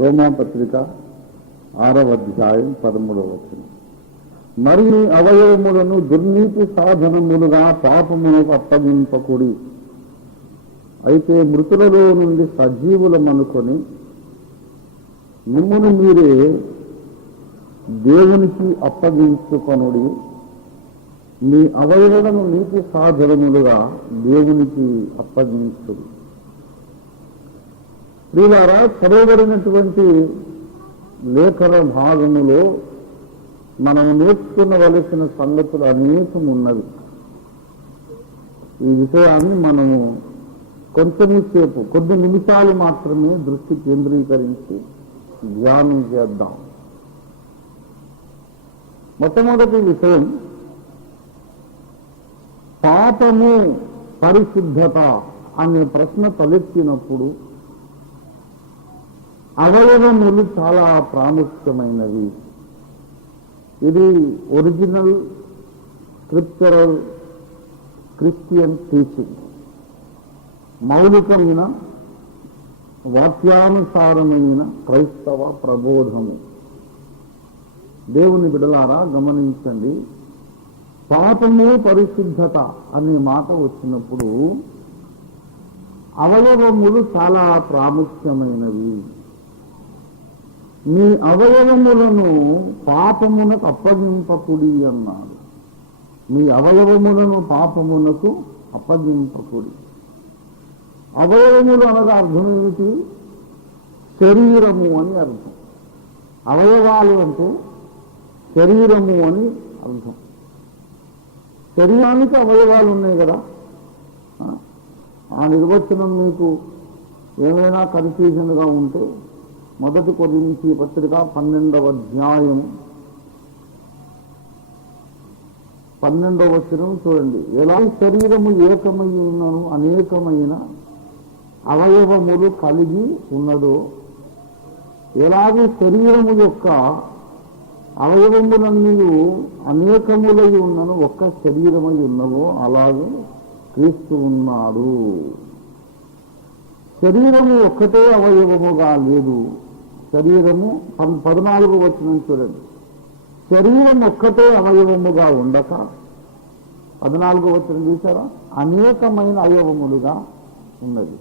రోమాపత్రిక 6వ అధ్యాయం 13వ వచనం. మరి అవయవములను దుర్నీతి సాధనములుగా పాపమునకు అప్పగింపకుడి. అయితే మృతులలో నుండి సజీవులమనుకొని మిమ్మును మీరే దేవునికి అప్పగించుకొనుడి. మీ అవయవలను నీతి సాధనములుగా దేవునికి అప్పగించుడి. ప్రియులారా, చదవబడినటువంటి లేఖన భాగములో మనం నేర్చుకునవలసిన సంగతులు అనేకం ఉన్నవి. ఈ విషయాన్ని మనము కొంచెంసేపు కొద్ది నిమిషాలు మాత్రమే దృష్టి కేంద్రీకరించి ధ్యానం చేద్దాం. మొట్టమొదటి విషయం, పాపము పరిశుద్ధత అనే ప్రశ్న తలెత్తినప్పుడు అవయవములు చాలా ప్రాముఖ్యమైనవి. ఇది ఒరిజినల్ స్క్రిప్చరల్ క్రిస్టియన్ టీచింగ్, మౌలికమైన వాక్యానుసారమైన క్రైస్తవ ప్రబోధము. దేవుని బిడలారా గమనించండి, పాపము పరిశుద్ధత అనే మాట వచ్చినప్పుడు అవయవములు చాలా ప్రాముఖ్యమైనవి. మీ అవయవములను పాపమునకు అప్పగింపకుడి అన్నాడు. మీ అవయవములను పాపమునకు అప్పగింపకుడి. అవయవములు అనగా అర్థం ఏమిటి? శరీరము అని అర్థం. అవయవాలు అంటే శరీరము అని అర్థం. శరీరానికి అవయవాలు ఉన్నాయి కదా. ఆ నిర్వచనం మీకు ఏమైనా కన్ఫ్యూజన్గా ఉంటే మొదటి కొరింథీ పత్రిక 12వ అధ్యాయం 12వ వచనం చూడండి. ఎలా శరీరము ఏకమై ఉన్నను అనేకమైన అవయవములు కలిగి ఉన్నదో, ఎలాగే శరీరము యొక్క అవయవములన్నీ అనేకములై ఉన్నను ఒక్క శరీరమై ఉన్నవో అలాగే క్రీస్తు ఉన్నాడు. శరీరము ఒక్కటే అవయవముగా లేదు. శరీరము 14వ వచనం చూడండి. శరీరం ఒక్కటే అవయవముగా ఉండక 14వ వచనం చూసారా, అనేకమైన అవయవములుగా ఉన్నది.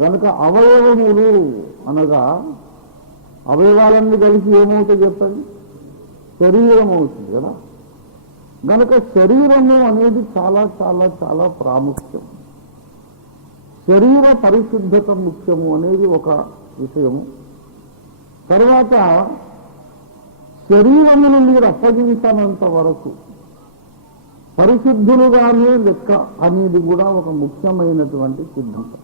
కనుక అవయవములు అనగా అవయవాలన్నీ కలిసి ఏమవుతాయి చెప్పండి? శరీరం అవుతుంది కదా. కనుక శరీరము అనేది చాలా చాలా చాలా ప్రాముఖ్యం. శరీర పరిశుద్ధత ముఖ్యము అనేది ఒక విషయము. తర్వాత శరీరమును మీరు అప్పగించనంత వరకు పరిశుద్ధులుగానే లెక్క అనేది కూడా ఒక ముఖ్యమైనటువంటి సిద్ధాంతం.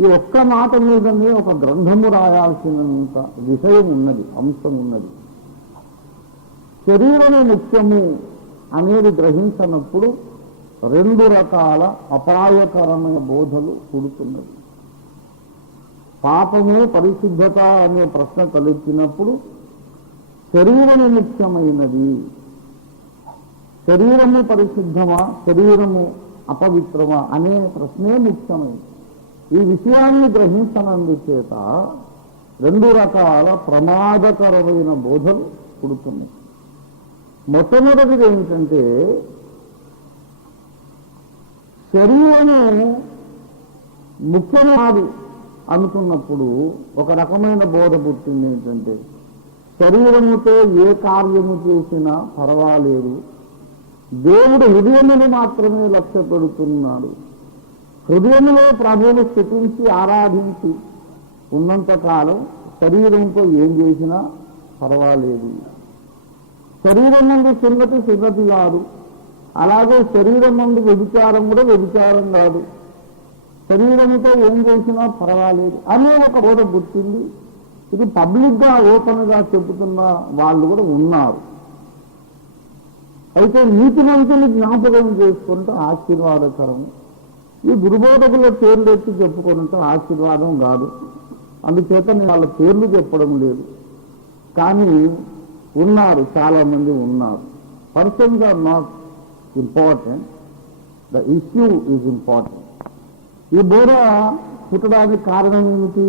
ఈ ఒక్క మాట మీదనే ఒక గ్రంథము రాయాల్సినంత విషయం ఉన్నది, అంశం ఉన్నది. శరీరము ముఖ్యము అనేది గ్రహించినప్పుడు 2 రకాల అపాయకరమైన బోధలు పుడుతున్నది. పాపము పరిశుద్ధత అనే ప్రశ్న తలెత్తినప్పుడు శరీరము ముఖ్యమైనది. శరీరము పరిశుద్ధమా, శరీరము అపవిత్రమా అనే ప్రశ్నే ముఖ్యమైనది. ఈ విషయాన్ని గ్రహించనందుచేత 2 రకాల ప్రమాదకరమైన బోధలు పుడుతున్నాయి. మొట్టమొదటిది ఏంటంటే, శరీరము ముఖ్యమాదు అనుకున్నప్పుడు ఒక రకమైన బోధ పుట్టింది. ఏంటంటే, శరీరముతో ఏ కార్యము చేసినా పర్వాలేదు, దేవుడు హృదయమును మాత్రమే లక్ష్య పెడుతున్నాడు. హృదయములో ప్రభువును స్తుతించి ఆరాధించి ఉన్నంతకాలం శరీరంతో ఏం చేసినా పర్వాలేదు. శరీరం ముందు సున్నతి కాదు, అలాగే శరీరం ముందు వ్యభిచారం కూడా వ్యభిచారం కాదు, శరీరంతో ఏం చేసినా పర్వాలేదు అనే ఒక బోధ పుట్టింది. ఇది పబ్లిక్గా ఓపెన్గా చెబుతున్న వాళ్ళు కూడా ఉన్నారు. అయితే నీతిమంతులు జ్ఞాపకం చేసుకుంటే ఆశీర్వాదకరం. ఈ దుర్బోధకుల పేర్లు ఎత్తి చెప్పుకుంటే ఆశీర్వాదం కాదు. అందుచేత నేను వాళ్ళ పేర్లు చెప్పడం లేదు, కానీ ఉన్నారు, చాలా మంది ఉన్నారు. Persons are not important, the issue is important. ఈ బోధ పుట్టడానికి కారణం ఏమిటి?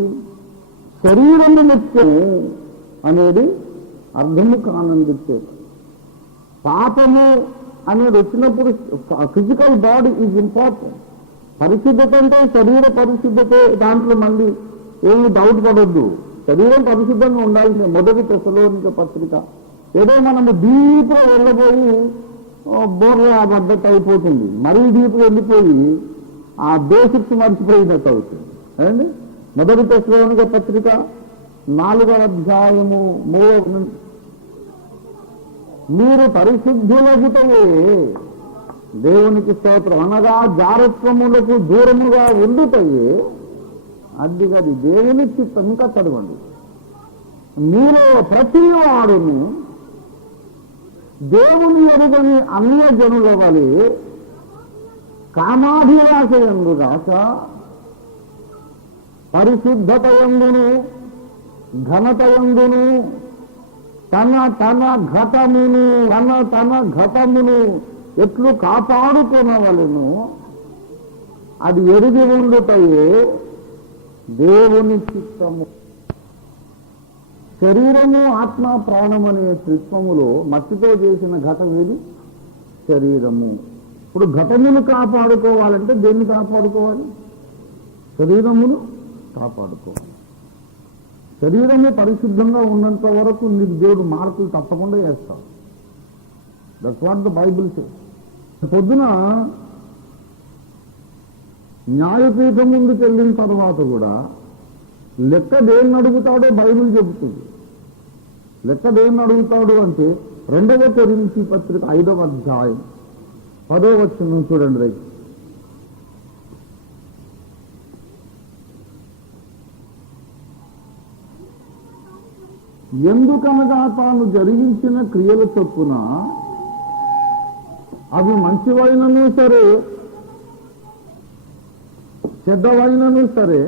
శరీరము ముఖ్యము అనేది అర్థము కానందుకే. పాపము అనేది వచ్చినప్పుడు ఫిజికల్ బాడీ ఈజ్ ఇంపార్టెంట్. పరిశుద్ధత అంటే శరీర పరిశుద్ధతే, దాంట్లో మళ్ళీ ఏమి డౌట్ పడొద్దు. శరీరం పరిశుద్ధంగా ఉండాల్సిందే. మొదటి తెస్సలోనిక పత్రిక. ఏదో మనము డీప్గా వెళ్ళబోయి బోర్గా పడ్డట్టు అయిపోతుంది, మరీ డీప్గా వెళ్ళిపోయి ఆ బేసిక్స్ మర్చిపోయినట్టు అవుతుంది అండి. మొదటి తెస్సలోనిక పత్రిక 4వ అధ్యాయము 3. మీరు పరిశుద్ధులగుటయే దేవునికి స్తోత్రం, అనగా జారత్వములకు దూరముగా ఉండుటయే అద్దిగది దేవుని చిత్తం. ఇంకా చదవండి. మీరు ప్రతి వాడును దేవుని ఎరుగని అన్య జనుల వలె కామాభిలాష యందు గాక పరిశుద్ధత యందును ఘనత యందును తన ఘటమును ఎట్లు కాపాడుకునవలెను అది ఎరిగి ఉండుటయే దేవుని చిత్తము. శరీరము ఆత్మ ప్రాణం అనే త్రిత్వములో మట్టితో చేసిన ఘటం ఏది? శరీరము. ఇప్పుడు ఘటమును కాపాడుకోవాలంటే దేన్ని కాపాడుకోవాలి? శరీరమును కాపాడుకోవాలి. శరీరము పరిశుద్ధంగా ఉన్నంత వరకు నీకు దేవుడు మార్కులు తప్పకుండా వేస్తాడు. That's what the Bible says. పొద్దున న్యాయపీఠం ముందుకు వెళ్ళిన తర్వాత కూడా లెక్క దేన్ని అడుగుతాడో బైబిల్ చెబుతుంది. లెక్క దేన్ని అడుగుతాడు అంటే 2వ కొరింథీ పత్రిక 5వ అధ్యాయం 10వ వచనం చూడండి. రైట్. ఎందుకనగా తాను జరిగించిన క్రియల చొప్పున అవి మంచివైనను సరే చెడ్డవైనను సరే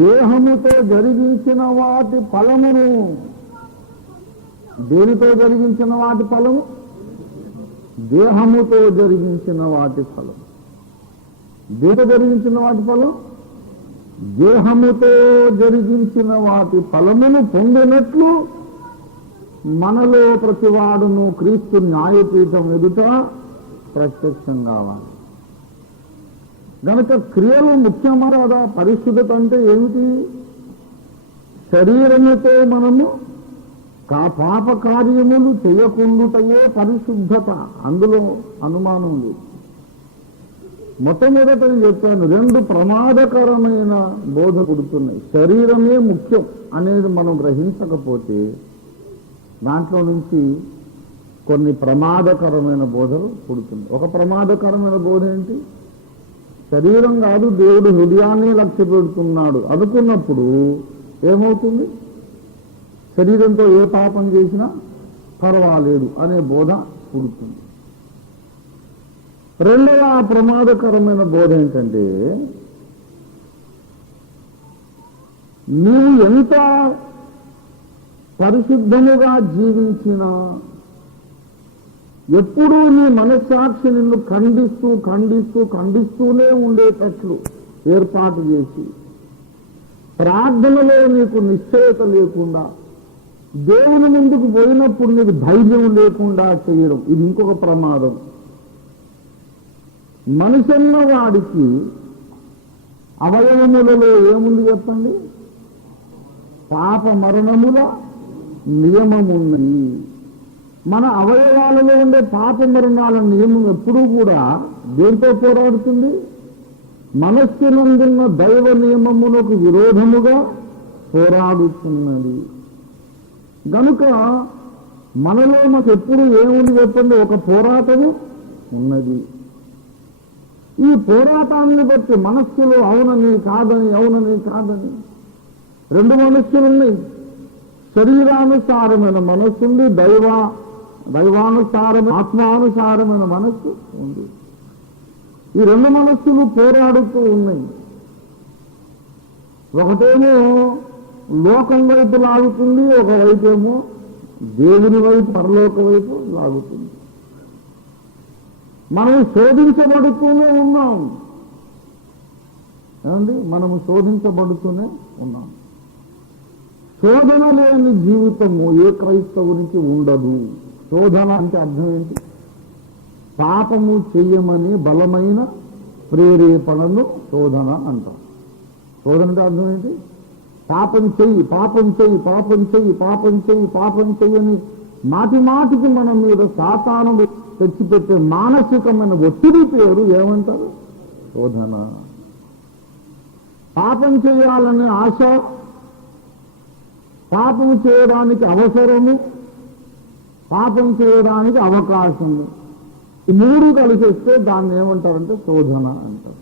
దేహముతో జరిగించిన వాటి ఫలమును, దేనితో జరిగించిన వాటి ఫలము? దేహముతో జరిగించిన వాటి ఫలం. దేనితో జరిగించిన వాటి ఫలం? దేహముతో జరిగించిన వాటి ఫలమును పొందినట్లు మనలో ప్రతివాడును క్రీస్తు న్యాయపీఠం ఎదుట ప్రత్యక్షం కావాలి. గనక క్రియలు ముఖ్యమా కదా? పరిశుద్ధత అంటే ఏమిటి? శరీరముతో మనము పాప కార్యములు చేయకుండుటయే పరిశుద్ధత. అందులో అనుమానం లేదు. మొట్టమొదట చెప్పాను, 2 ప్రమాదకరమైన బోధ పుడుతున్నాయి. శరీరమే ముఖ్యం అనేది మనం గ్రహించకపోతే దాంట్లో నుంచి కొన్ని ప్రమాదకరమైన బోధలు పుడుతుంది. ఒక ప్రమాదకరమైన బోధ ఏంటి? శరీరం కాదు, దేవుడు హృదయాన్ని లక్ష్య పెడుతున్నాడు అనుకున్నప్పుడు ఏమవుతుంది? శరీరంతో ఏ పాపం చేసినా పర్వాలేదు అనే బోధ పుడుతుంది. రెండవ ప్రమాదకరమైన బోధ ఏంటంటే, నీవు ఎంత పరిశుద్ధముగా జీవించినా ఎప్పుడూ నీ మనస్సాక్షి నిన్ను ఖండిస్తూనే ఉండేటట్లు ఏర్పాటు చేసి ప్రార్థనలో నీకు నిశ్చయత లేకుండా, దేవుని ముందుకు పోయినప్పుడు నీకు ధైర్యం లేకుండా చేయడం, ఇది ఇంకొక ప్రమాదం. మనిషన్న వాడికి అవయవములలో ఏముంది చెప్పండి? పాప మరణముల నియమమున్నది. మన అవయవాలలో ఉండే పాప మరణాల నియమం ఎప్పుడూ కూడా దేంతో పోరాడుతుంది? మనస్సునందున్న దైవ నియమమునకు విరోధముగా పోరాడుతున్నది. గనుక మనలో మాకు ఎప్పుడు ఏముంది చెప్పండి? ఒక పోరాటము ఉన్నది. ఈ పోరాటాన్ని బట్టి మనస్సులో అవునని కాదని 2 మనస్సులున్నాయి. శరీరానుసారమైన మనస్సు ఉంది, దైవానుసారమైన ఆత్మానుసారమైన మనస్సు ఉంది. ఈ 2 మనస్సులు పోరాడుతూ ఉన్నాయి. ఒకటేమో లోకం వైపు లాగుతుంది, ఒకవైపేమో దేవుని వైపు, పరలోక వైపు లాగుతుంది. మనం శోధించబడుతూనే ఉన్నాం. ఏమండి మనము శోధించబడుతూనే ఉన్నాం. శోధన లేని జీవితము ఏ క్రైస్తవునికి ఉండదు. శోధన అంటే అర్థం ఏంటి? పాపము చెయ్యమని బలమైన ప్రేరేపణను శోధన అంటాం. శోధన అంటే అర్థం ఏంటి? పాపం చెయ్యి, పాపం చెయ్యి, పాపం చెయ్యి, పాపం చెయ్యి, పాపం చెయ్యని మాటి మాటికి మన మీద సాతాను తెచ్చిపెట్టే మానసికమైన ఒత్తిడి పేరు ఏమంటారు? శోధన. పాపం చేయాలనే ఆశ, పాపం చేయడానికి అవసరము, పాపం చేయడానికి అవకాశము, ఈ మూడు కలిసేస్తే దాన్ని ఏమంటారంటే శోధన అంటారు.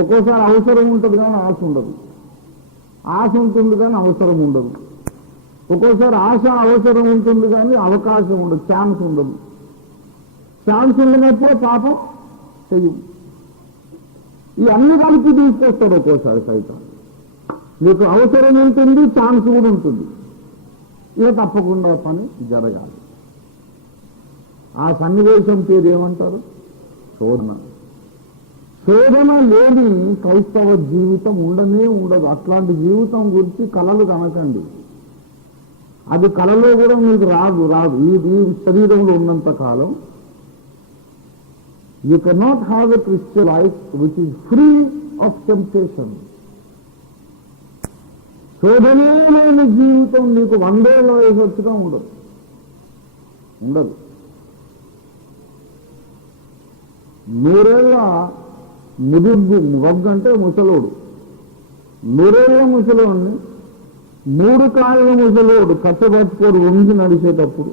ఒక్కోసారి అవసరం ఉంటుంది కానీ ఆశ ఉండదు, ఆశ ఉంటుంది కానీ అవసరం ఉండదు. ఒక్కోసారి ఆశ అవసరం ఉంటుంది కానీ అవకాశం ఉండదు, ఛాన్స్ ఉండదు. ఛాన్స్ ఉన్నప్పుడే పాపం చెయ్యం. ఈ అన్ని కలిపి తీసుకొస్తాడు ఒక్కోసారి సైతం. నీకు అవసరం ఉంటుంది, ఛాన్స్ కూడా ఉంటుంది, ఇక తప్పకుండా పని జరగాలి. ఆ సన్నివేశం పేరు ఏమంటారు? శోధన. శోధన లేని క్రైస్తవ జీవితం ఉండనే ఉండదు. అట్లాంటి జీవితం గురించి కలలు కనకండి. అది కలలో కూడా మీకు రాదు. ఈ శరీరంలో ఉన్నంత కాలం you cannot have a Christian life which is free of temptation. శోధనే లేని జీవితం నీకు 100 ఏళ్ల వయసు వచ్చినా ఉండదు. నూరేళ్ల మొగ్గ అంటే ముసలోడు, 100 ఏళ్ల ముసలోడిని 3 కాళ్ళ ముసలోడు కట్టబట్టుకోడు వంగి నడిచేటప్పుడు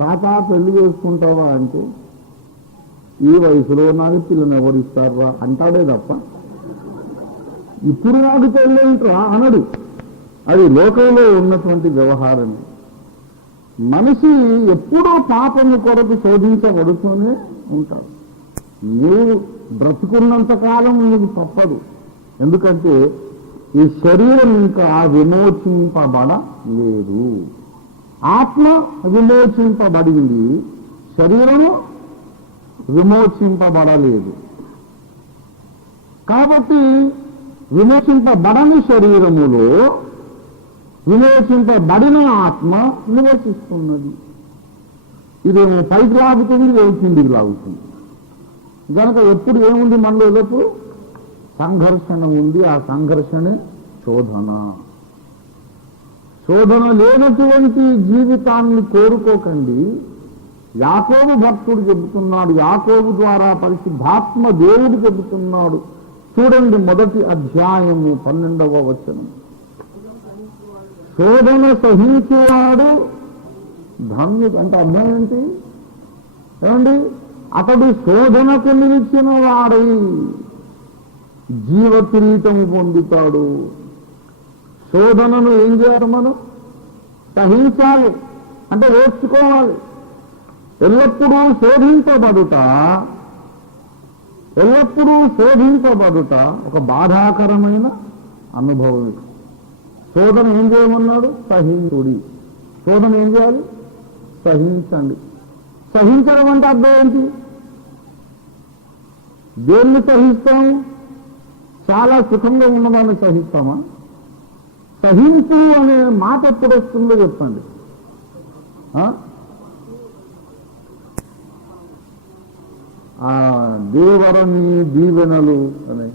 తాత పెళ్లి చేసుకుంటావా అంటే ఈ వయసులో నాకు పిల్లని ఎవరిస్తారా అంటాడే తప్ప ఇప్పుడు నాకు పెళ్ళేంట్రా అనడు. అది లోకంలో ఉన్నటువంటి వ్యవహారం. మనిషి ఎప్పుడో పాపము కొరకు శోధించబడుతూనే ఉంటాడు. నీవు బ్రతుకున్నంత కాలం నీకు తప్పదు. ఎందుకంటే ఈ శరీరం ఇంకా విమోచింపబడలేదు. ఆత్మ విమోచింపబడింది, శరీరము విమోచింపబడలేదు. కాబట్టి విమోచింపబడని శరీరములో విమోచింపబడిన ఆత్మ నివసిస్తున్నది. ఇదేమో పైకి లాగుతుంది, ఇదేమో కిందికి లాగుతుంది. కనుక ఎప్పుడు ఏముంది మనలో? ఎదుపు సంఘర్షణ ఉంది. ఆ సంఘర్షణే శోధన. శోధన లేనటువంటి జీవితాన్ని కోరుకోకండి. యాకోబు భక్తుడు చెబుతున్నాడు, యాకోబు ద్వారా పరిశుద్ధాత్మ దేవుడు చెబుతున్నాడు. చూడండి, 1వ అధ్యాయము 12వ వచనం. శోధన సహించేవాడు ధన్యుడు. అంటే అర్థం ఏంటి? ఏమండి, అతడు శోధనకు నిలిచిన వాడై జీవ కిరీటము పొందుతాడు. శోధనను ఏం చేయాలి? మనం సహించాలి, అంటే ఓర్చుకోవాలి. ఎల్లప్పుడూ శోధింపబడుట ఒక బాధాకరమైన అనుభవం. శోధన ఏం చేయమన్నాడు? సహించుడి. శోధన ఏం చేయాలి? సహించండి. సహించడం అంటే అర్థం ఏంటి? దేన్ని సహిస్తాము? చాలా సుఖంగా ఉన్నదాన్ని సహిస్తామా? సహించు అనే మాట ఎప్పుడు వస్తుందో చెప్పండి. ఆ దేవరని దీవెనలు అనే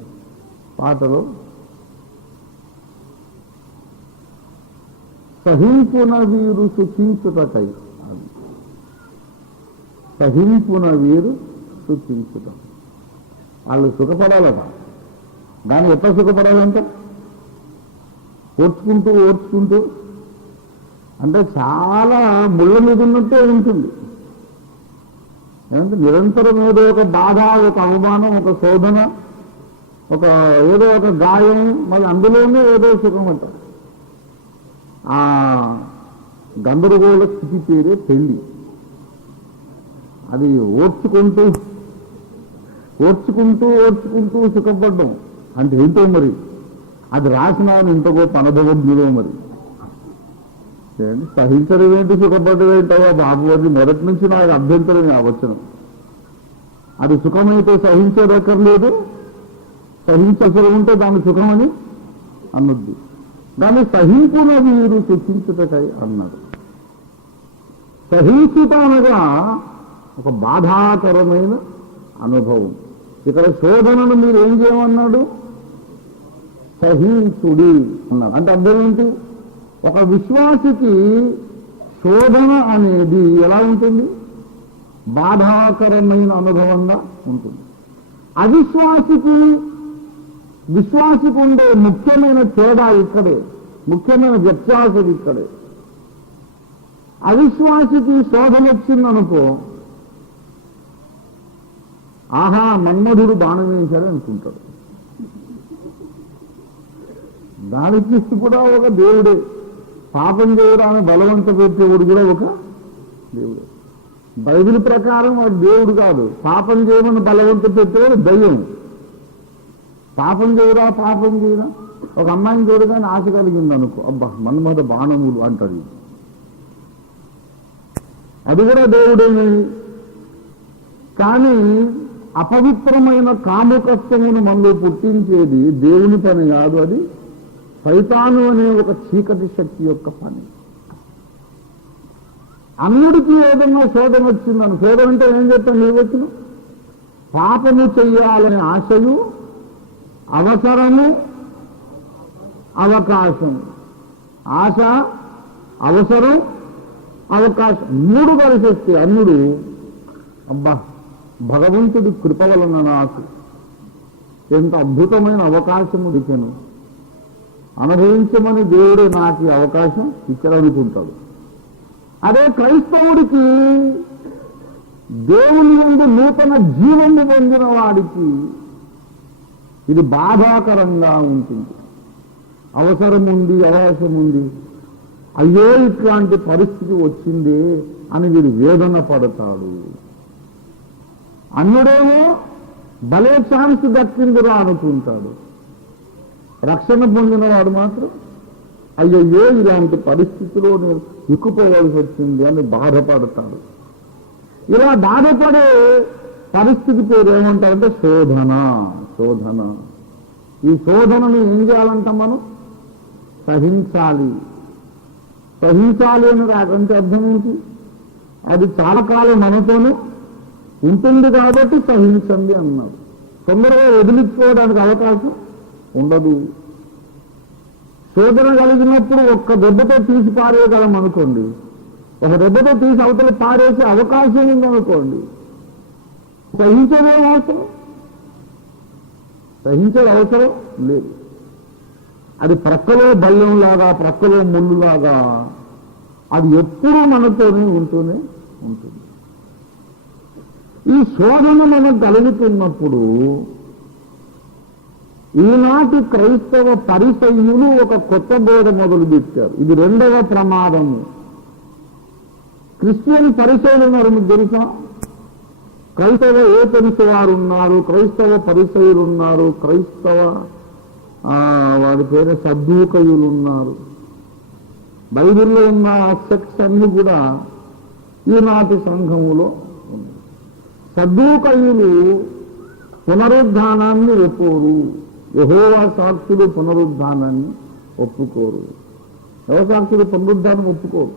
పాటలో సహింపున వీరు సుఖించుటకై, అది సహింపున వీరు సుఖించుట. వాళ్ళు సుఖపడాలట. దాన్ని ఎట్లా సుఖపడాలంటే ఓర్చుకుంటూ అంటే చాలా ముళ్ళ మీద ఉన్నట్టే ఉంటుంది. నిరంతరం ఏదో ఒక బాధ, ఒక అవమానం, ఒక శోధన, ఏదో ఒక గాయం, మరి అందులోనే ఏదో సుఖం అంట. ఆ గందరగోళ స్థితి పేరే పెళ్లి. అది ఓర్చుకుంటూ సుఖపడ్డం అంటే ఏంటో మరి. అది రాసిన ఇంత గొప్ప అనుభవజ్ఞుడో మరి. సహించడం ఏంటి, సుఖపడ్డం ఏంటో బాబు, అది మొదటి నుంచి నాకు అభ్యంతరం అవచ్చను. అది సుఖమైతే సహించదక్కర్లేదు, సహించవసరం ఉంటే దాని సుఖమని అన్నది. దాన్ని సహింపున వీరు శిక్షించుటకై అన్నాడు. సహించుట అనగా ఒక బాధాకరమైన అనుభవం. ఇక్కడ శోధనను మీరు ఏం చేయమన్నాడు? సహించుడి అన్నారు. అంటే అర్థం ఏంటి? ఒక విశ్వాసికి శోధన అనేది ఎలా ఉంటుంది? బాధాకరమైన అనుభవంగా ఉంటుంది. విశ్వాసికి ఉండే ముఖ్యమైన తేడా ఇక్కడే, ముఖ్యమైన వ్యత్యాసం ఇక్కడే. అవిశ్వాసికి శోధన వచ్చిందనుకో, ఆహా మన్మధుడు బాణం వేయించాడు అనుకుంటాడు. దానికి కూడా ఒక దేవుడే. పాపం చేయడానికి బలవంత పెట్టేవాడు కూడా ఒక దేవుడే. బైబిల్ ప్రకారం వాడు దేవుడు కాదు. పాపం చేయమని బలవంత పెట్టేవాడు దయ్యం. పాపం చేయరా ఒక అమ్మాయిని చూడగానే ఆశ కలిగింది అనుకో, అబ్బా మన్మథ బాణములు అంటది. అది కూడా దేవుడేమి. కానీ అపవిత్రమైన కాముకత్వమును మనలో పుట్టించేది దేవుని పని కాదు, అది సైతాను అనే ఒక చీకటి శక్తి యొక్క పని. అన్నిటికీ ఏదైనా శోధన వచ్చిందని, శోధన అంటే ఏం చెప్తాను నిర్వచనం? పాపము చెయ్యాలనే ఆశయు, అవసరము, అవకాశం. ఆశ, అవసరం, అవకాశం మూడు కలిసి వస్తే అన్నుడు అబ్బా భగవంతుడి కృప వలన నాకు ఎంత అద్భుతమైన అవకాశము ఇచ్చాను, అనుభవించమని దేవుడే నాకు ఈ అవకాశం ఇచ్చాడనుకుంటాడు. అదే క్రైస్తవుడికి దేవుని ముందు నూతన జీవము పొందిన వాడికి ఇది బాధాకరంగా ఉంటుంది. అవసరం ఉంది, అవకాశం ఉంది, అయ్యో ఇట్లాంటి పరిస్థితి వచ్చిందే అని వీడు వేదన పడతాడు. అన్యుడేమో భలే ఛాన్స్ దక్కిందిరా అనుకుంటాడు. రక్షణ పొందిన వాడు మాత్రం అయ్యయ్యో ఇలాంటి పరిస్థితిలో నేను ఇక్కుపోవాల్సి వచ్చింది అని బాధపడతాడు. ఇలా బాధపడే పరిస్థితి పేరు ఏమంటారంటే శోధన. ఈ శోధనని ఏం చేయాలంట? మనం సహించాలి అని అంటే అర్థం ఏంటి? అది చాలా కాలం మనతోనే ఉంటుంది కాబట్టి సహించండి అన్నారు. తొందరగా వదిలించుకోవడానికి అవకాశం ఉండదు. శోధన కలిగినప్పుడు ఒక్క దెబ్బతో తీసి పారేయగలం అనుకోండి, ఒక దెబ్బతో తీసి అవతల పారేసే అవకాశం ఉందనుకోండి, సహించేదేం అవసరం? సహించేది అవసరం లేదు. అది ప్రక్కలో బల్యంలాగా, ప్రక్కలో ముళ్ళులాగా అది ఎప్పుడూ మనతోనే ఉంటూనే ఉంటుంది. ఈ శోధన మనం కలుగుతున్నప్పుడు ఈనాటి క్రైస్తవ పరిసయ్యులు ఒక కొత్త బోధ మొదలుపెట్టారు. ఇది రెండవ ప్రమాదము. క్రిస్టియన్ పరిసయ్యులు ఉన్నారు, మీకు తెలుసా? క్రైస్తవ ఏతనిసి వారు ఉన్నారు, క్రైస్తవ పరిసయ్యులు ఉన్నారు, క్రైస్తవ వాడి పేరు సద్దూకయులు ఉన్నారు. బైబిల్లో ఉన్న సెక్స్ అన్ని కూడా ఈనాటి సంఘములో ఉన్నాయి. సద్దూకయులు పునరుద్ధానాన్ని ఒప్పుకోరు. యెహోవా సాక్షులు పునరుద్ధానాన్ని ఒప్పుకోరు. యెహోవా సాక్షులు పునరుద్ధానం ఒప్పుకోరు.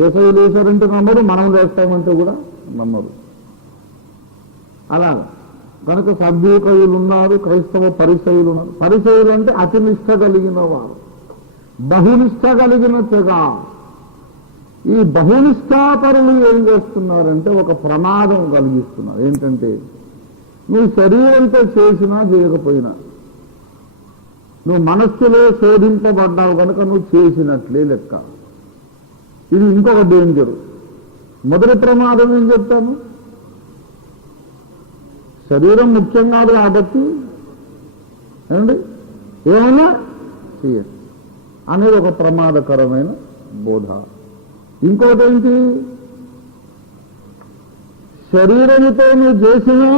యేసయ్య లేచారంటే నమ్మరు, మనం లేస్తామంటే కూడా నమ్మరు. అలాగా కనుక సద్దూకయులు ఉన్నారు, క్రైస్తవ పరిసయ్యులు ఉన్నారు. పరిసయ్యులు అంటే అతి నిష్ఠ కలిగిన వారు, బహునిష్ట కలిగిన తెగ. ఈ బహునిష్టాపరులు ఏం చేస్తున్నారంటే ఒక ప్రమాదం కలిగిస్తున్నారు. ఏంటంటే నువ్వు శరీరంతో చేసినా చేయకపోయినా, నువ్వు మనస్సులో శోధింపబడ్డావు కనుక నువ్వు చేసినట్లే లెక్క. ఇది ఇంకొక డేంజరు. మొదటి ప్రమాదం ఏం చెప్తాను? శరీరం ముఖ్యం కాదు కాబట్టి ఏమండి ఏమైనా చేయండి అనేది ఒక ప్రమాదకరమైన బోధ. ఇంకోటి ఏంటి? శరీరంతో నువ్వు చేసినా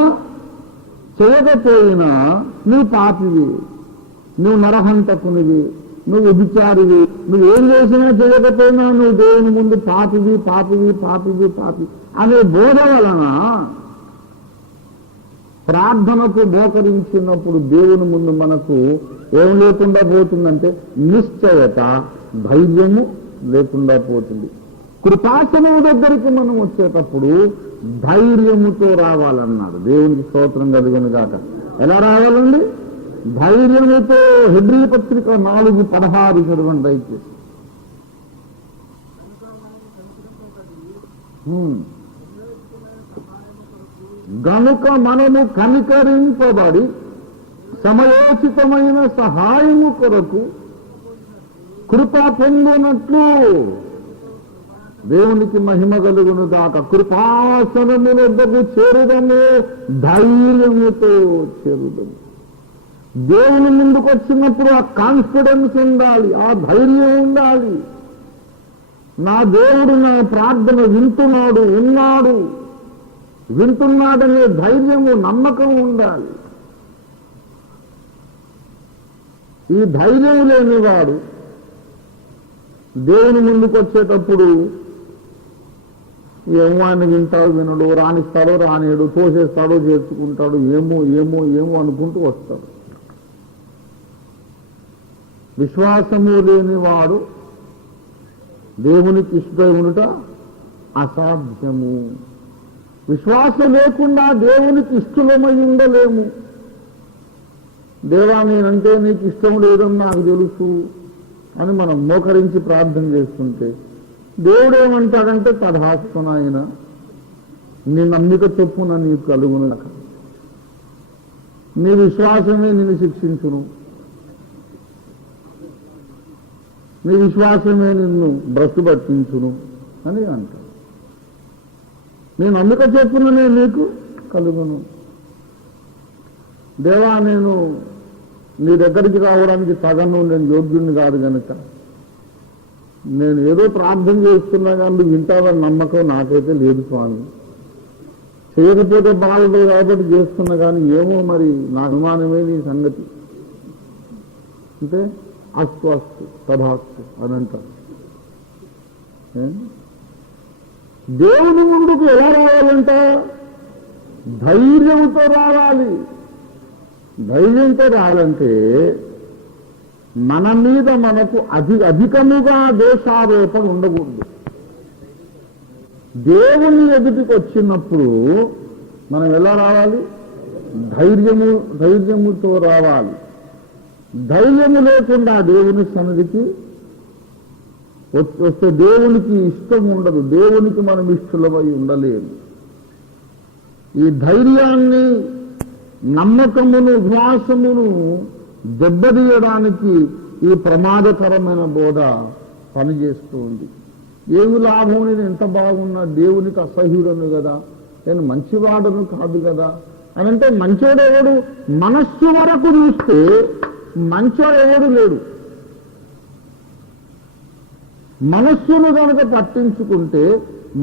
చేయకపోయినా నువ్వు పాపివి, నువ్వు నరహంతకునివి, నువ్వు వ్యభిచారివి, నువ్వేం చేసినా చేయకపోయినా నువ్వు దేవుని ముందు పాపివి అనే బోధ వలన ప్రార్థనకు మోకరించినప్పుడు దేవుని ముందు మనకు ఏం లేకుండా పోతుందంటే నిశ్చయత, ధైర్యము లేకుండా పోతుంది. కృపాసనం దగ్గరికి మనం వచ్చేటప్పుడు ధైర్యముతో రావాలన్నాడు. దేవునికి స్తోత్రం కలిగిన గాక. ఎలా రావాలండి? ధైర్యముతో. హెబ్రీ పత్రిక 4:16 చదవండి దయచేసి. గనుక మనము కనికరింపబడి సమయోచితమైన సహాయము కొరకు కృప పొందినట్లు దేవునికి మహిమ కలుగును గాక. కృపాసనము వద్దకు చేరుదము, ధైర్యముతో చేరుదము. దేవుని ముందుకు వచ్చినప్పుడు ఆ కాన్ఫిడెన్స్ ఉండాలి, ఆ ధైర్యం ఉండాలి. నా దేవుడు నా ప్రార్థన వింటున్నాడనే ధైర్యము, నమ్మకం ఉండాలి. ఈ ధైర్యం లేనివాడు దేవుని ముందుకు వచ్చేటప్పుడు ఏమో ఆయన వింటాడు, వినడు, రాణిస్తాడో రానేడు, తోసేస్తాడో చేర్చుకుంటాడు, ఏమో అనుకుంటూ వస్తాడు. విశ్వాసము లేనివాడు దేవునికి ఇష్టమై ఉండుట అసాధ్యము. విశ్వాసం లేకుండా దేవునికి ఇష్టమై ఉండలేము. దేవా, నేనంటే నీకు ఇష్టం లేదని నాకు తెలుసు అని మనం మోకరించి ప్రార్థన చేస్తుంటే దేవుడు ఏమంటాడంటే, తథాస్తు నాయన, నీ నమ్మిక చొప్పున నీకు కలుగును. నీ విశ్వాసమే నిన్ను శిక్షించును, నీ విశ్వాసమే నిన్ను బ్రతుకు పట్టించును అని అంటాడు. నీ నమ్మిక చొప్పుననే నీకు కలుగును. దేవా, నేను నీ దగ్గరికి రావడానికి తగను, నేను యోగ్యుడిని కాదు కనుక నేను ఏదో ప్రార్థన చేస్తున్నా కానీ నువ్వు వింటావని నమ్మకం నాకైతే లేదు స్వామి. చేయకపోతే బాధపడదు కాబట్టి చేస్తున్నా కానీ ఏమో మరి నా అనుమానమే నీ సంగతి అంటే అస్తు తథాస్తు అని అంటారు. దేవుని ముందుకు ఎలా రావాలంట? ధైర్యంతో రావాలి. ధైర్యంతో రావాలంటే మన మీద మనకు అధికముగా దోషారోపణ ఉండకూడదు. దేవుని ఎదుటికి వచ్చినప్పుడు మనం ఎలా రావాలి? ధైర్యముతో రావాలి. ధైర్యము లేకుండా దేవుని సన్నిధికి వస్తే దేవునికి ఇష్టం ఉండదు, దేవునికి మనం ఇష్టలమై ఉండలేము. ఈ ధైర్యాన్ని, నమ్మకమును, విశ్వాసమును దెబ్బతీయడానికి ఈ ప్రమాదకరమైన బోధ పనిచేస్తూ ఉంది. ఏమి లాభం, నేను ఎంత బాగున్నా దేవునికి అసహ్యుడను కదా, నేను మంచివాడను కాదు కదా అని అంటే, మంచోడెవడు? మనస్సు వరకు చూస్తే మంచోడెవడు లేడు. మనస్సును కనుక పట్టించుకుంటే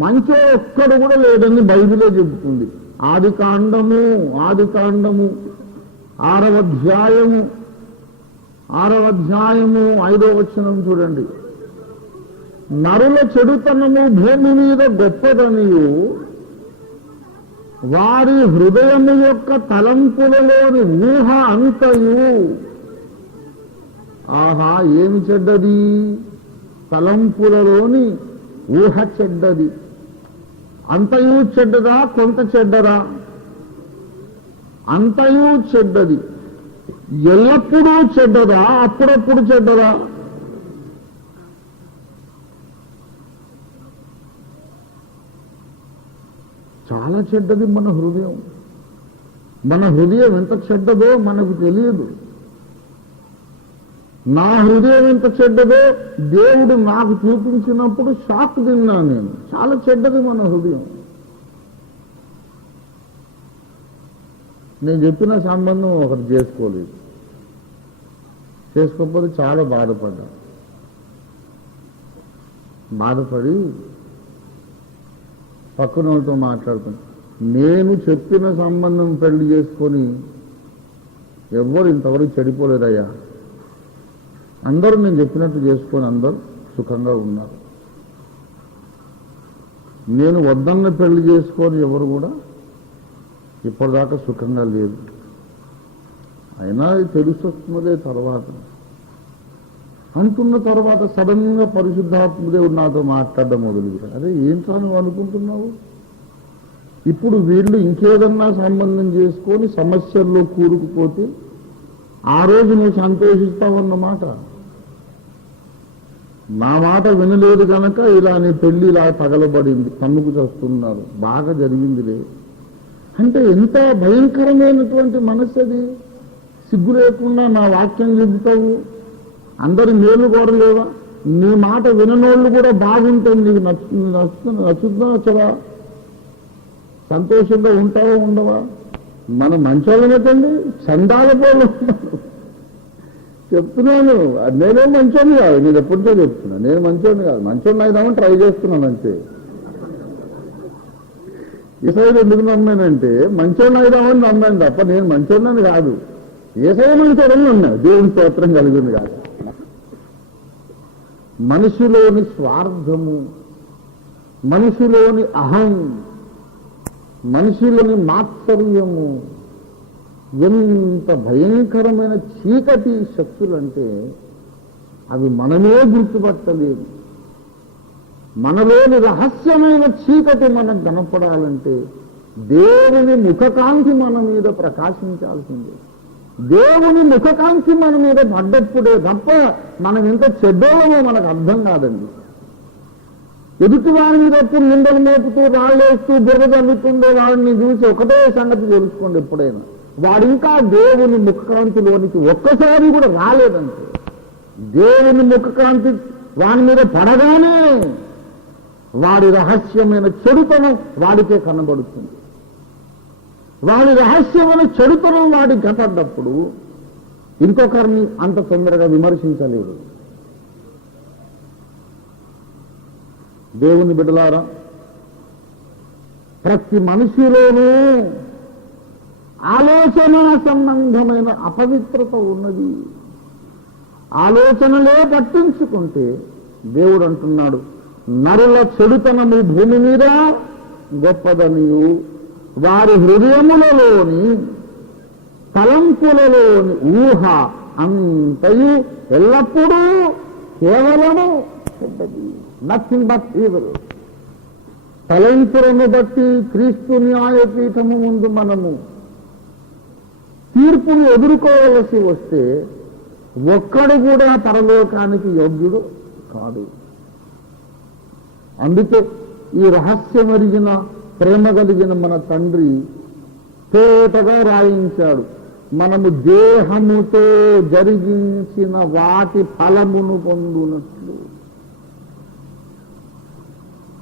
మంచో ఒక్కడు కూడా లేదని బైబిలే చెబుతుంది. ఆది కాండము 6వ అధ్యాయము 5వ వచనం చూడండి. నరుల చెడుతనము భూమి మీద గొప్పదనియు వారి హృదయము యొక్క తలంపులలోని ఊహ అంతయు. ఆహా, ఏమి చెడ్డది? తలంపులలోని ఊహ చెడ్డది. అంతయు చెడ్డదా? కొంత చెడ్డదా? అంతయు చెడ్డది. ఎల్లప్పుడూ చెడ్డదా? అప్పుడప్పుడు చెడ్డదా? చాలా చెడ్డది మన హృదయం. మన హృదయం ఎంత చెడ్డదో మనకు తెలియదు. నా హృదయం ఎంత చెడ్డదో దేవుడు నాకు చూపించినప్పుడు షాక్ తిన్నాను నేను. చాలా చెడ్డది మన హృదయం. నేను చెప్పిన సంబంధం ఒకటి చేసుకోలేదు, చేసుకోకపోతే చాలా బాధపడి పక్కన వాళ్ళతో మాట్లాడుతాను. నేను చెప్పిన సంబంధం పెళ్లి చేసుకొని ఎవ్వరు ఇంతవరకు చెడిపోలేదయ్యా. అందరూ నేను చెప్పినట్టు చేసుకొని అందరూ సుఖంగా ఉన్నారు. నేను వద్దన్న పెళ్లి చేసుకొని ఎవరు కూడా ఇప్పటిదాకా సుఖంగా లేదు. అయినా అది తెలిసొస్తున్నదే తర్వాత అంటున్న తర్వాత సడన్గా పరిశుద్ధాత్మదేవుడు నాతో మాట్లాడడం మొదలుపెట్టాడు. అదే ఏంట్రా నువ్వు అనుకుంటున్నావు? ఇప్పుడు వీళ్ళు ఇంకేదన్నా సంబంధం చేసుకొని సమస్యల్లో కూరుకుపోతే ఆ రోజు నువ్వు సంతోషిస్తావన్నమాట. నా మాట వినలేదు కనుక ఇలా నీ పెళ్లి ఇలా తగలబడింది, కన్నుకు చేస్తున్నారు, బాగా జరిగిందిలే అంటే ఎంత భయంకరమైనటువంటి మనసు అది. సిగ్గు లేకుండా నా వాక్యం చెబుతావు, అందరి మేలు కోరలేవా? నీ మాట విననోళ్ళు కూడా బాగుంటుంది, నీకు నచ్చుతుందా నచ్చవా? సంతోషంగా ఉంటావా ఉండవా? మనం మంచోళ్ళనటండి, చందాల పోలు చెప్తున్నాను. నేనేం మంచోని కాదు, నేను ఎప్పటితో చెప్తున్నా నేను మంచోని కాదు. మంచోని అయిదామని ట్రై చేస్తున్నాను అంతే. ఏసైని ఎందుకు నమ్మానంటే మంచోని అయిదామని నమ్మాను తప్ప నేను మంచోని కాదు. ఏసై మంచోడని నమ్మా, దేవుని స్తోత్రం కలిగింది కాదు. మనిషిలోని స్వార్థము, మనిషిలోని అహం, మనిషిలోని మాత్సర్యము ఎంత భయంకరమైన చీకటి శక్తులంటే అవి మనమే గుర్తుపట్టలేదు. మనలోని రహస్యమైన చీకటి మనకు కనపడాలంటే దేవుని ముఖకాంతి మన మీద ప్రకాశించాల్సిందే. దేవుని ముఖకాంతి మన మీద పడ్డప్పుడే తప్ప మనం ఎంత చెడ్డోళ్ళమో మనకు అర్థం కాదండి. ఎదుటి వారి మీద ఎప్పుడు నిందలు మోపుతూ రాళ్ళేస్తూ బురద తల్లుతుండే వాడిని చూసి ఒకటే సంగతి తెలుసుకోండి, ఎప్పుడైనా వాడు ఇంకా దేవుని ముఖకాంతిలోనికి ఒక్కసారి కూడా రాలేదంటే దేవుని ముఖకాంతి వాని మీద పడగానే వాడి రహస్యమైన చెడుతనం వాడికే కనబడుతుంది. వాడి రహస్యమైన చెడుతనం వాడికి కనపడ్డప్పుడు ఇంకొకరిని అంత తొందరగా విమర్శించలేడు. దేవుని బిడ్డలారా, ప్రతి మనిషిలోనూ ఆలోచన సంబంధమైన అపవిత్రత ఉన్నది. ఆలోచనలే పట్టించుకుంటే దేవుడు అంటున్నాడు, నరుల చెడుతనము భూమి మీద గొప్పదనియు వారి హృదయములలోని తలంపులలోని ఊహ అంతయు ఎల్లప్పుడూ కేవలము చెడ్డది. Nothing but evil. తలంపులను బట్టి క్రీస్తు న్యాయపీఠము ముందు మనము తీర్పును ఎదుర్కోవలసి వస్తే ఒక్కడు కూడా పరలోకానికి యోగ్యుడు కాదు. అందుకే ఈ రహస్యమరిగిన ప్రేమ కలిగిన మన తండ్రి తేటగా రాయించాడు, మనము దేహముతో జరిగించిన వాటి ఫలమును పొందునట్లు.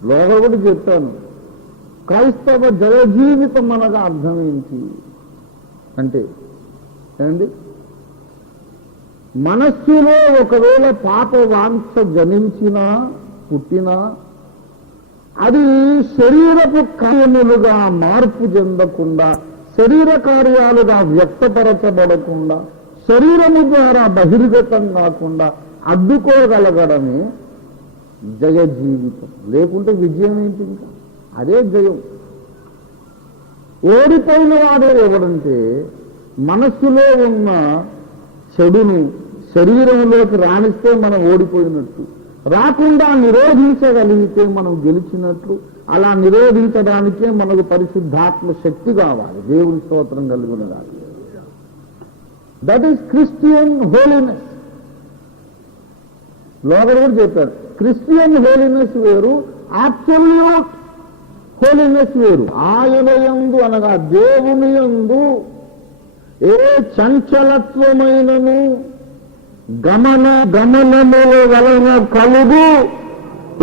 లోగా కూడా చెప్పాను, క్రైస్తవ జయ జీవితం అనగా అర్థం ఏంటి అంటే ఏంటి? మనస్సులో ఒకవేళ పాప వాంఛ జనించినా పుట్టినా అది శరీరపు కార్యములుగా మార్పు చెందకుండా, శరీర కార్యాలుగా వ్యక్తపరచబడకుండా, శరీరము ద్వారా బహిర్గతం కాకుండా అడ్డుకోగలగడమే జయ జీవితం. లేకుంటే విజయం ఏంటి? ఇంకా అదే జయం. ఓడిపోయిన వాడే ఎవడంటే మనస్సులో ఉన్న చెడును శరీరంలోకి రాణిస్తే మనం ఓడిపోయినట్టు, రాకుండా నిరోధించగలిగితే మనం గెలిచినట్లు. అలా నిరోధించడానికే మనకు పరిశుద్ధాత్మ శక్తి కావాలి. దేవుని స్తోత్రం కలుగునగాక. That is Christian holiness. లోగర్ కూడా చెప్పారు, క్రిస్టియన్ హోలీనెస్ వేరు, అబ్సల్యూట్ హోలీనెస్ వేరు. ఆయన యందు అనగా దేవుని యందు ఏ చంచలత్వమైనను గమనముల వలన కలుగు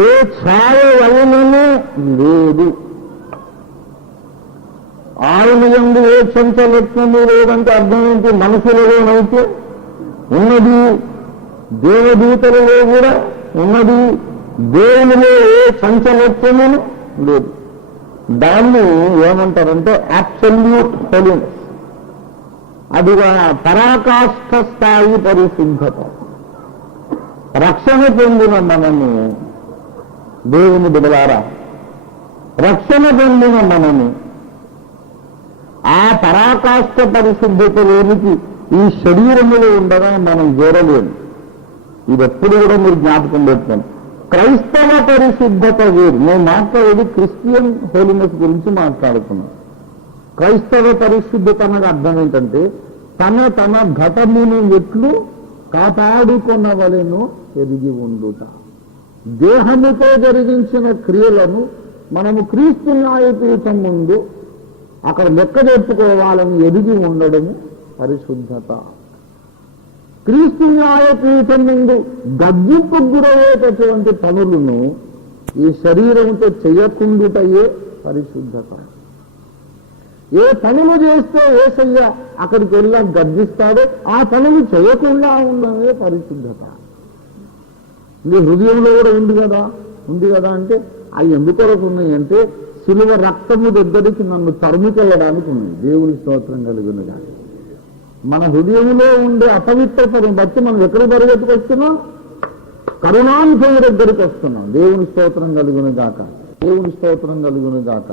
ఏ ఛాయ వలనను లేదు. ఆయన యందు ఏ చంచలత్వము లేదంటే అర్థం ఏంటి? మనసులోనైతే ఉన్నది, దేవదూతలలో కూడా ఉన్నది, దేవునిలో ఏ చంచలత్వమును లేదు. దాన్ని ఏమంటారంటే అబ్సల్యూట్ హోలీనెస్. అది పరాకాష్ఠ స్థాయి పరిశుద్ధత. రక్షణ పొందిన మనము దేవుని బిడలారా, రక్షణ పొందిన మనము ఆ పరాకాష్ఠ పరిశుద్ధతలోనికి ఈ శరీరములో ఉండగా మనం చేరలేము. ఇది ఎప్పుడు కూడా మీరు జ్ఞాపకం పెట్టుకోండి. క్రైస్తవ పరిశుద్ధత వేరు. నేను మాట్లాడేది క్రిస్టియన్ హోలీనెస్ గురించి మాట్లాడుతున్నాను. క్రైస్తవ పరిశుద్ధత అన్నది అర్థం ఏంటంటే తన ఘటమును ఎట్లు కాపాడుకొనవలెను ఎరిగి ఉండుట. దేహముతో జరిగించిన క్రియలను మనము క్రీస్తు న్యాయపీఠం ముందు అక్కడ లెక్క చెప్పుకోవాలని ఎరిగి ఉండడము పరిశుద్ధత. క్రీస్తు న్యాయపీఠం ముందు గద్దింపు గురయ్యేటటువంటి పనులను ఈ శరీరంతో చేయకుండుటయే పరిశుద్ధత. ఏ పనులు చేస్తే యేసయ్య అక్కడికి వెళ్ళా గర్జిస్తాడో ఆ పనులు చేయకుండా ఉండమే పరిశుద్ధత. నీ హృదయంలో కూడా ఉంది కదా అంటే అవి ఎందుకొరకు ఉన్నాయి అంటే శిలువ రక్తము దగ్గరికి నన్ను తరుముకెళ్ళడానికి ఉన్నాయి. దేవుని స్తోత్రం కలుగునుగా. మన హృదయంలో ఉండే అపవిత్రతను బట్టి మనం ఎక్కడికి పరిగెత్తుకొస్తున్నాం? కరుణాంశం దగ్గరికి వస్తున్నాం. దేవుని స్తోత్రం కలుగునుగాక. దేవుని స్తోత్రం కలుగునుగాక.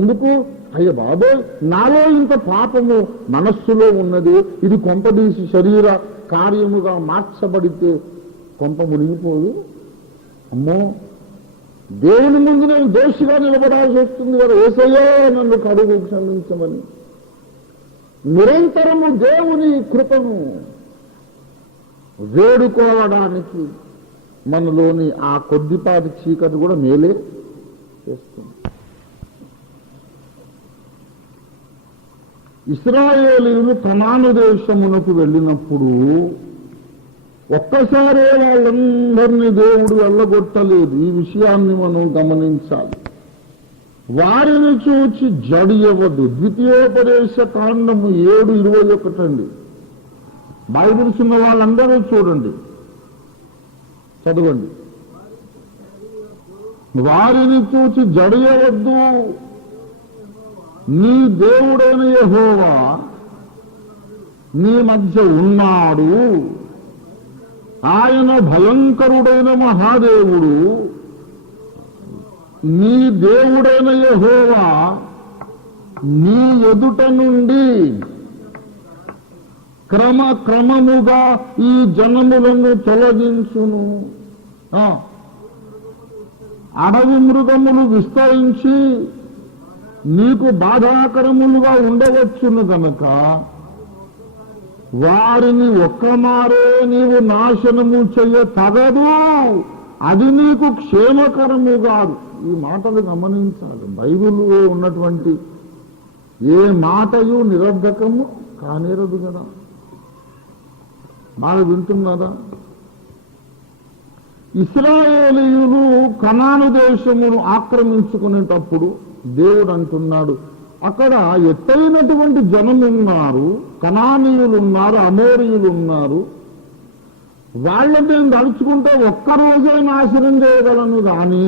ఎందుకు? అయ్య బాబోయ్, నాలో ఇంత పాపము మనస్సులో ఉన్నది, ఇది కొంపదీసి శరీర కార్యముగా మార్చబడితే కొంప మునిగిపోదు. అమ్మో, దేవుని ముందు నేను దోషిగా నిలబడాల్సి వస్తుంది కదా, యేసయ్యా నన్ను కడుగు క్షమించమని నిరంతరము దేవుని కృపను వేడుకోవడానికి మనలోని ఆ కొద్దిపాటి చీకటి కూడా మేలే చేస్తుంది. ఇశ్రాయేలీయులు కనాను దేశమునకు వెళ్ళినప్పుడు ఒక్కసారే వాళ్ళందరినీ దేవుడు వెళ్ళగొట్టలేదు. ఈ విషయాన్ని మనం గమనించాలి. వారిని చూచి జడియవద్దు. ద్వితీయోపదేశ కాండము 7:21 బైబిల్స్ ఉన్న వాళ్ళందరూ చూడండి, చదవండి. వారిని చూచి జడియవద్దు, నీ దేవుడైన యెహోవా నీ మధ్య ఉన్నాడు, ఆయన భయంకరుడైన మహాదేవుడు. నీ దేవుడైన యెహోవా నీ ఎదుట నుండి క్రమక్రమముగా ఈ జనములను తొలగించును. అడవి మృగములు విస్తరించి నీకు బాధాకరములుగా ఉండవచ్చును గనుక వారిని ఒక్కమారే నీవు నాశనము చెయ్య తగదు, అది నీకు క్షేమకరము కాదు. ఈ మాటలు గమనించాలి. బైబిల్లో ఉన్నటువంటి ఏ మాటయు నిరర్ధకము కానేరదు కదా. బాగా వింటున్నారా? ఇశ్రాయేలీయులు కనాను దేశమును ఆక్రమించుకునేటప్పుడు దేవుడు అంటున్నాడు, అక్కడ ఎత్తైనటువంటి జనమున్నారు, కనానీయులు ఉన్నారు, అమోరీయులు ఉన్నారు. వాళ్ళని నేను తలుచుకుంటే ఒక్కరోజే నాశనం చేయగలను, కానీ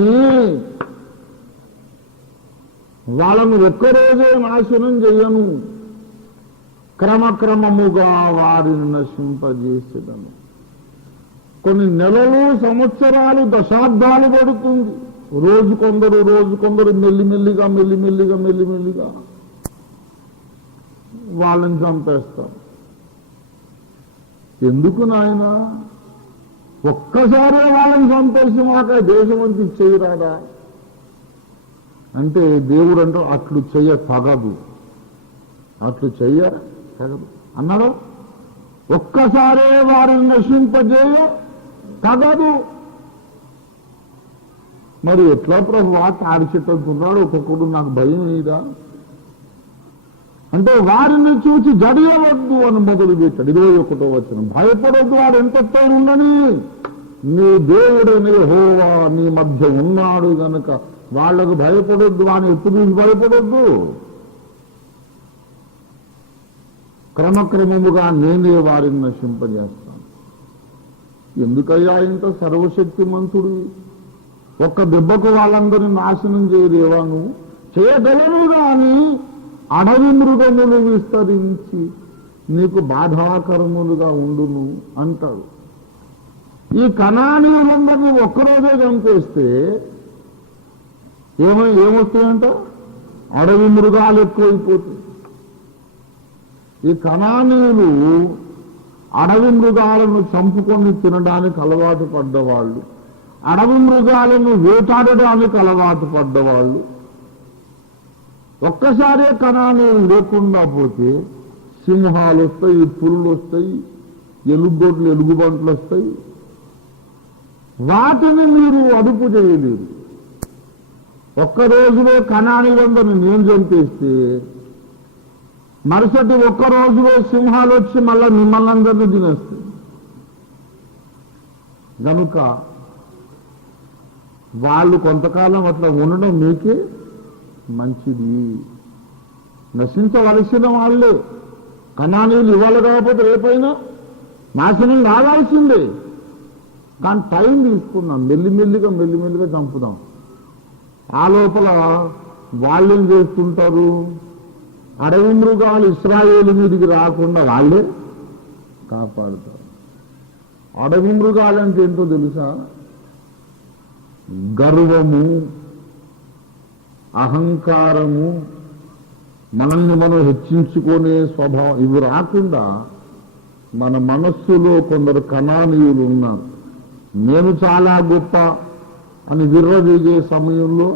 వాళ్ళను ఒక్కరోజే నాశనం చేయను, క్రమక్రమముగా వారిని నశింపజేసేదను. కొన్ని నెలలు, సంవత్సరాలు, దశాబ్దాలు పడుతుంది. రోజు కొందరు మెల్లిమెల్లిగా వాళ్ళని చంపేస్తారు. ఎందుకు నాయన? ఒక్కసారే వాళ్ళని చంపేసి మాకు దేశం అంతా చేయరాదా అంటే దేవుడు అంటే అట్లు చెయ్య తగదు, అట్లు చెయ్య తగదు అన్నాడు. ఒక్కసారే వారిని నశింపజేయ తగదు. మరి ఎట్లా ప్రభువా? తాడి చెట్టుకున్నాడు ఒక్కొక్కడు, నాకు భయం లేదా అంటే వారిని చూసి జడియవద్దు అని మొదలు పెట్టాడు. 21వ వచనం, భయపడొద్దు, వాడు ఎంత ఉండని, నీ దేవుడైన యెహోవా నీ మధ్య ఉన్నాడు గనక వాళ్లకు భయపడొద్దు. వాడిని ఎప్పుడు భయపడొద్దు, క్రమక్రమముగా నేనే వారిని నశింపజేస్తాను. ఎందుకయ్యా ఇంత సర్వశక్తిమంతుడు? ఒక్క దెబ్బకు వాళ్ళందరినీ నాశనం చేయలేవా? నువ్వు చేయగలను, కానీ అడవి మృగములు విస్తరించి నీకు బాధాకరములుగా ఉండును అంటాడు. ఈ కనానీయులందరినీ ఒక్కరోజే చంపేస్తే ఏమొస్తాయంట? అడవి మృగాలు ఎక్కువైపోతాయి. ఈ కనానీయులు అడవి మృగాలను చంపుకొని తినడానికి అలవాటు పడ్డవాళ్ళు, అడవి మృగాలను వేటాడడానికి అలవాటు పడ్డవాళ్ళు. ఒక్కసారే కనానీయులు లేకుండా పోతే సింహాలు వస్తాయి, పులులు వస్తాయి, ఎలుగొడ్లు ఎలుగుబంట్లు వస్తాయి. వాటిని మీరు అదుపు చేయలేరు. ఒక్క రోజులో కనానీయులందరినీ నేను చంపేస్తే మరుసటి ఒక్క రోజులో సింహాలు వచ్చి మళ్ళా మిమ్మల్ని అందరినీ తినేస్తాయి. కనుక వాళ్ళు కొంతకాలం అట్లా ఉండడం మీకే మంచిది. నశించవలసిన వాళ్ళే. కనానీయులు ఇవాళ కాకపోతే రేపైనా నాశనం కావాల్సిందే. కానీ టైం తీసుకున్నాం, మెల్లిమెల్లిగా చంపుదాం. ఆ లోపల వాళ్ళేం చేస్తుంటారు, అడవి మృగాలు ఇశ్రాయేలు మీదికి రాకుండా వాళ్ళే కాపాడుతారు. అడవి మృగాలంటే ఏంటో తెలుసా? గర్వము, అహంకారము, మనల్ని మనం హెచ్చించుకునే స్వభావం, ఇవి రాకుండా మన మనస్సులో కొందరు కనానీయులు ఉన్నారు. నేను చాలా గొప్ప అని విర్రవీగే సమయంలో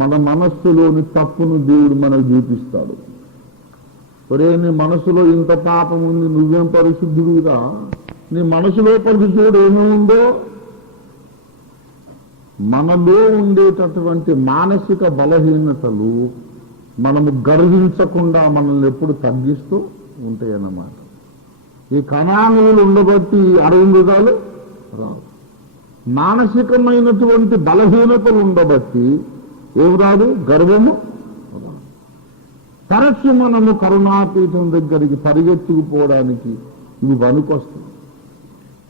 మన మనస్సులోని తప్పును దేవుడు మనకు చూపిస్తాడు. ఒరే, నీ మనసులో ఇంత పాపం ఉంది, నువ్వేం పరిశుద్ధుడుగా? నీ మనసులో పరిశుద్ధుడు ఏమి ఉందో మనలో ఉండేటటువంటి మానసిక బలహీనతలు మనము గర్వించకుండా మనల్ని ఎప్పుడు తగ్గిస్తూ ఉంటాయన్నమాట. ఈ కణాణువులు ఉండబట్టి అడవి మృగాలు రావు. మానసికమైనటువంటి బలహీనతలు ఉండబట్టి ఏం రాదు, గర్వము రాదు. తరచు మనము కరుణాపీఠం దగ్గరికి పరిగెత్తుకుపోవడానికి ఇవి పనికొస్తాయి.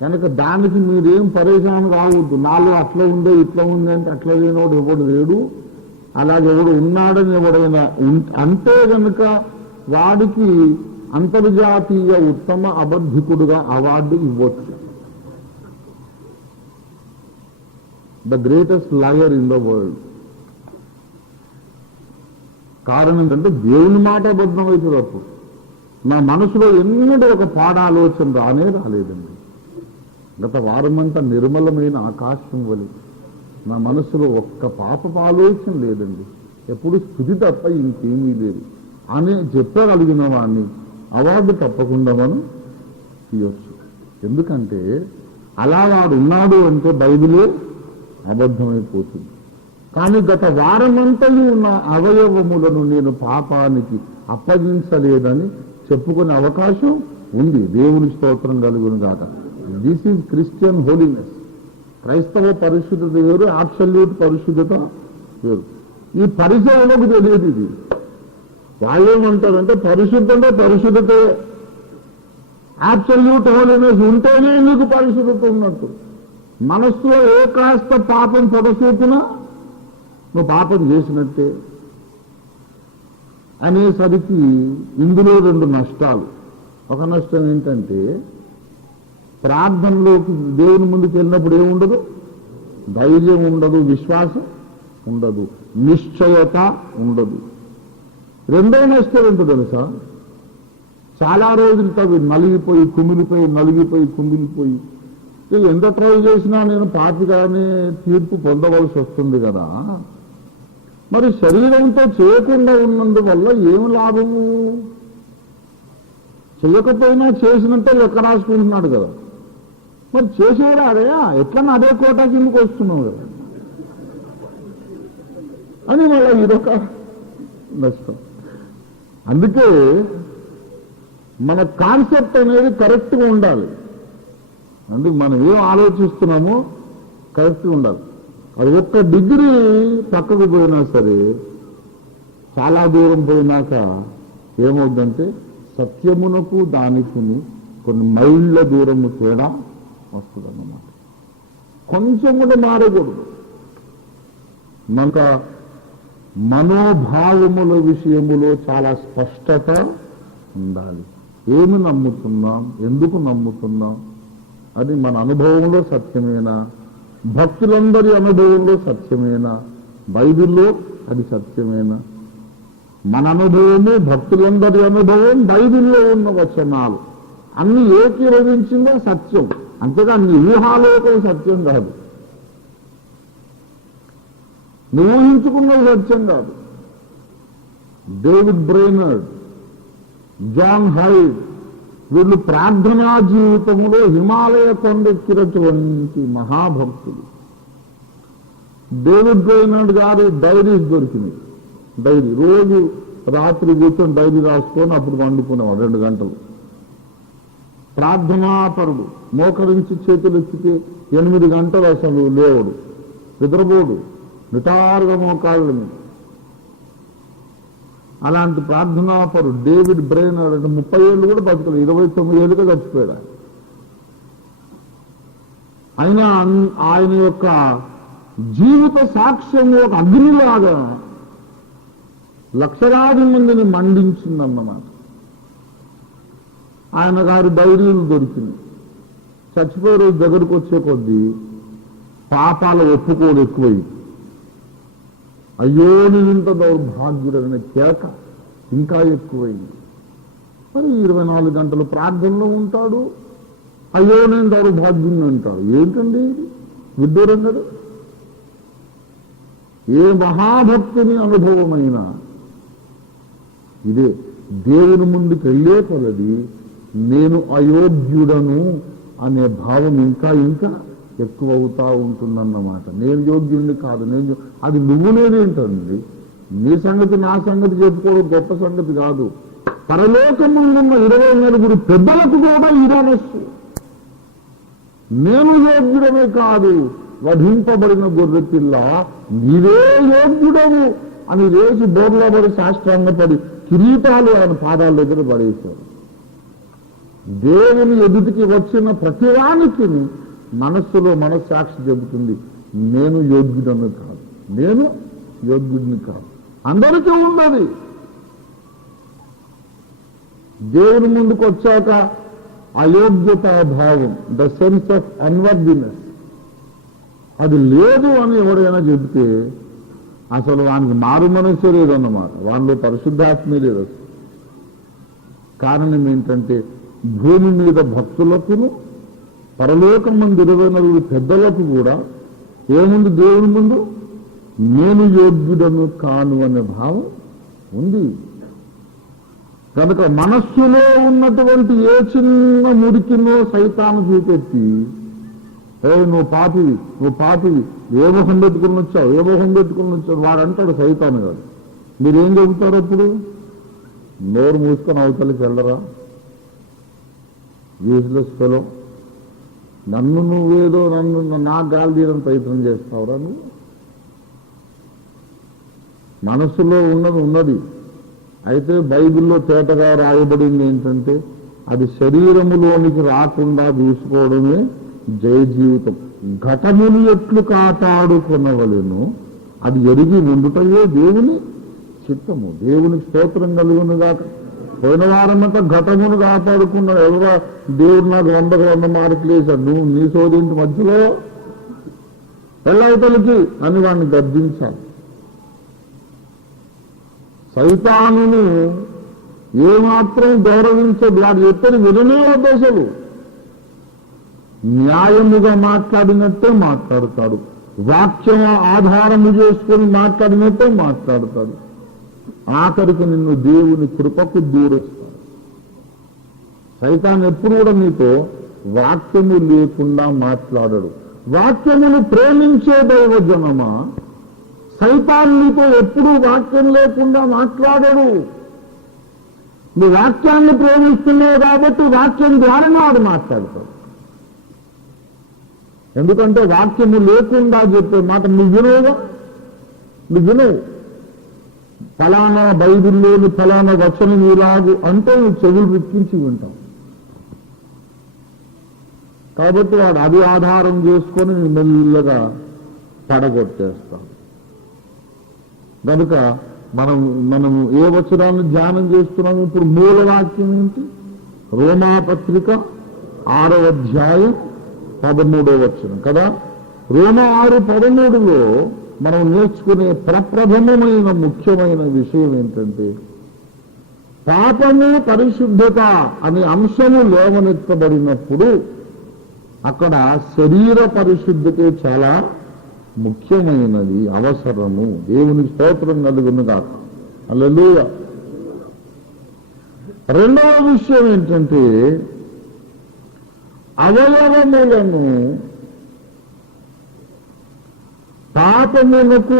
కనుక దానికి మీరేం పరేషాన్ కావద్దు. నాలో అట్లా ఉందే ఇట్లా ఉంది అంటే అట్లా లేనివాడు ఎవడు లేడు, అలాగెవడు ఉన్నాడని ఎవడైనా అంతే కనుక వాడికి అంతర్జాతీయ ఉత్తమ అబద్ధికుడుగా అవార్డు ఇవ్వచ్చు. The greatest liar in the world. కారణం ఏంటంటే దేవుని మాట అబద్ధం అవుతుంది. అప్పుడు నా మనసులో ఎన్నడూ ఒక పాడాలోచన రాలేదండి. గత వారమంతా నిర్మలమైన ఆకాశం వలె నా మనసులో ఒక్క పాపపు ఆలోచన లేదండి. ఎప్పుడు స్థుతి తప్ప ఇంకేమీ లేదు అని చెప్పగలిగిన వాడిని అవార్డు తప్పకుండా మనం తీయొచ్చు. ఎందుకంటే అలా వాడు ఉన్నాడు అంటే బైబిలే అబద్ధమైపోతుంది. కానీ గత వారమంతలు ఉన్న అవయవములను నేను పాపానికి అప్పగించలేదని చెప్పుకునే అవకాశం ఉంది. దేవుని స్తోత్రం కలుగును గాక. This is Christian holiness. క్రైస్తవ పరిశుద్ధత వేరు, అబ్సల్యూట్ పరిశుద్ధత వేరు. ఈ పరిచయంలోకి తెలియదు. ఇది వాళ్ళేమంటారంటే పరిశుద్ధతే, అబ్సల్యూట్ హోలీనెస్ ఉంటేనే నీకు పరిశుద్ధత ఉన్నట్టు. మనస్సులో ఏ కాస్త పాపం పొడసూపినా నువ్వు పాపం చేసినట్టే అనేసరికి ఇందులో రెండు నష్టాలు. ఒక నష్టం ఏంటంటే ప్రార్థనలోకి దేవుని ముందుకు వెళ్ళినప్పుడు ఏముండదు, ధైర్యం ఉండదు, విశ్వాసం ఉండదు, నిశ్చయత ఉండదు. రెండో నష్టం ఏంటో తెలుసా? చాలా రోజులు తవి నలిగిపోయి కుమిలిపోయి ఎంత ట్రై చేసినా నేను పాపిగానే తీర్పు పొందవలసి వస్తుంది కదా. మరి శరీరంతో చేయకుండా ఉన్నందువల్ల ఏమి లాభము? చేయకపోయినా చేసినట్టే లెక్క రాసుకుంటున్నాడు కదా. మరి చేసేరా అదే ఎట్లా అదే కోటా కిందకు వస్తున్నావు కదా అని మళ్ళీ ఇదొక నష్టం. అందుకే మన కాన్సెప్ట్ అనేది కరెక్ట్గా ఉండాలి. అందుకు మనం ఏం ఆలోచిస్తున్నామో కరెక్ట్గా ఉండాలి. అది ఒక్క డిగ్రీ పక్కకు పోయినా సరే చాలా దూరం పోయినాక ఏమవుద్దంటే సత్యమునకు దానికి కొన్ని మైళ్ళ దూరము తేడా వస్తుందన్నమాట. కొంచెం కూడా మారకూడదు. మనకు మనోభావముల విషయములో చాలా స్పష్టత ఉండాలి. ఏమి నమ్ముతున్నాం, ఎందుకు నమ్ముతున్నాం, అది మన అనుభవంలో సత్యమేనా, భక్తులందరి అనుభవంలో సత్యమేనా, బైబిల్లో అది సత్యమేనా, మన అనుభవము, భక్తులందరి అనుభవం, బైబిల్లో ఉన్న వచనాలు అన్ని ఏకీభవించిందే సత్యం. అంతేగా నీ ఊహాలోకం సత్యం కాదు, నువ్వు ఊహించుకున్నది సత్యం కాదు. డేవిడ్ బ్రెయినర్డ్, జాన్ హైడ్ వీళ్ళు ప్రార్థనా జీవితంలో హిమాలయ కొండెక్కినటువంటి మహాభక్తులు. డేవిడ్ బ్రెయినర్డ్ గారి డైరీస్ దొరికినాయి. డైరీ రోజు రాత్రి కూర్చొని డైరీ రాసుకొని అప్పుడు వండుకునేవాడు 2 గంటలు. ప్రార్థనాపరుడు, మోకరించి చేతులు ఎత్తితే 8 గంటలు అసలు లేవడు, నిద్రపోడు, నిటారుగా మోకాళ్ళ మీద. అలాంటి ప్రార్థనాపరుడు డేవిడ్ బ్రెయినర్డ్ అంటే 30 ఏళ్ళు కూడా బతకలేదు, 29 ఏళ్ళుగా చచ్చిపోయాడు. అయినా ఆయన యొక్క జీవిత సాక్ష్యం ఒక అగ్నిలాగా లక్షలాది మందిని మండించిందన్నమాట. ఆయన గారి డైరీలు దొరికింది. చచ్చిపోయే రోజు దగ్గరకు వచ్చే కొద్దీ పాపాల ఒప్పుకోడు ఎక్కువైంది. అయ్యో నేను ఇంత దౌర్భాగ్యుడనే కేక ఇంకా ఎక్కువైంది. మరి 24 గంటలు ప్రార్థనలో ఉంటాడు, అయ్యో నేను దౌర్భాగ్యుని అంటాడు. ఏంటండి విడ్డూరం కదా. ఏ మహాభక్తుని అనుభవమైనా ఇదే. దేవుని ముందుకు వెళ్ళే కొలది నేను అయోగ్యుడను అనే భావం ఇంకా ఇంకా ఎక్కువ అవుతా ఉంటుందన్నమాట. నేను యోగ్యుడిని కాదు, అది నువ్వు లేదేంటండి. నీ సంగతి నా సంగతి చెప్పుకోవడం గొప్ప సంగతి కాదు. పరలోకమున్న 29 పెద్దలకు కూడా ఇదనొచ్చు. నేను యోగ్యుడమే కాదు, వధింపబడిన గొర్రె పిల్ల నీవే యోగ్యుడవు అని రేసి బోర్లా పడి సాష్టాంగపడి కిరీటాలు ఆయన పాదాల దగ్గర పడేశారు. దేవుని ఎదుటికి వచ్చిన ప్రతివానికి మనస్సులో మనస్సాక్షి చెబుతుంది, నేను యోగ్యుడను కాదు, నేను యోగ్యుడిని కాదు. అందరికీ ఉన్నది. దేవుని ముందుకు వచ్చాక అయోగ్యతా భావం, ద సెన్స్ ఆఫ్ అన్వర్దినెస్, అది లేదు అని ఎవడైనా చెబితే అసలు వానికి మారు మనస్సే లేదన్నమాట. వానిలో పరిశుద్ధాత్మే లేదు. కారణం ఏంటంటే భూమి మీద భక్తులకు, పరలోకం ముందు 29 పెద్దలకు కూడా ఏముంది దేవుని ముందు? నేను యోగ్యుడను కాను అనే భావం ఉంది. కనుక మనస్సులో ఉన్నటువంటి ఏ చిన్న మురికినో సైతాను చూపెట్టి, నువ్వు పాపివి, ఏ మొహం పెట్టుకుని వచ్చావు వాడు అంటాడు సైతాను గారు. మీరేం చెబుతారు అప్పుడు? నోరు మూసుకొని అవతలకి వెళ్ళరా, యూజ్లెస్ ఫెలో, నువ్వేదో నా గాలి తీయడం ప్రయత్నం చేస్తావురా నువ్వు? మనస్సులో ఉన్నది. అయితే బైబిల్లో తేటగా రాయబడింది ఏంటంటే అది శరీరములోనికి రాకుండా చూసుకోవడమే జయ జీవితం. ఘటములు ఎట్లు కాపాడుకొనవలెను అది ఎరిగి ఉండుటయే దేవుని చిత్తము. దేవునికి స్తోత్రం కలుగునుగాక. పోయిన వారమంతా ఘటమును కాపాడుకున్నాడు. ఎవరో దేవుడు నాకు 100 మార్కులు వేశాడు, నువ్వు నీ సోదింటి మధ్యలో వెళ్ళవతలికి అని వాడిని గర్జించాలి. సైతానుని ఏమాత్రం గౌరవించదు. వాడు చెప్పని విననే ఉద్దేశాలు న్యాయముగా మాట్లాడినట్టే మాట్లాడతాడు, వాక్యం ఆధారము చేసుకొని మాట్లాడినట్టే మాట్లాడతాడు. ఆఖరికి నిన్ను దేవుని కృపకు దూరేస్తాడు. సైతాన్ ఎప్పుడు కూడా నీతో వాక్యము లేకుండా మాట్లాడడు. వాక్యమును ప్రేమించే దైవజనమా, సైతాన్ నీతో ఎప్పుడూ వాక్యం లేకుండా మాట్లాడడు. నువ్వు వాక్యాన్ని ప్రేమిస్తున్నావు కాబట్టి వాక్యం ద్వారానే వాడు మాట్లాడతాడు. ఎందుకంటే వాక్యము లేకుండా చెప్పే మాట నువ్వు వినవు. ఫలానా బైబిల్లోని ఫలానా వచనం ఇలాగు అంటే నువ్వు చెవులు రిక్కించి వింటావు. కాబట్టి వాడు అది ఆధారం చేసుకొని మెల్లగా పడగొట్టేస్తాం. కనుక మనం ఏ వచనాన్ని ధ్యానం చేస్తున్నాము? ఇప్పుడు మూలవాక్యం ఏంటి? రోమాపత్రిక 6వ అధ్యాయం 13వ వచనం కదా. రోమా 6:13 మనం నేర్చుకునే ప్రప్రథమమైన ముఖ్యమైన విషయం ఏంటంటే పాపము పరిశుద్ధత అనే అంశము లేవనెత్తబడినప్పుడు అక్కడ శరీర పరిశుద్ధతే చాలా ముఖ్యమైనది, అవసరము. దేవుని స్తోత్రం కలుగునుగాక. హల్లెలూయా. రెండవ విషయం ఏంటంటే అవయవములను పాపములకు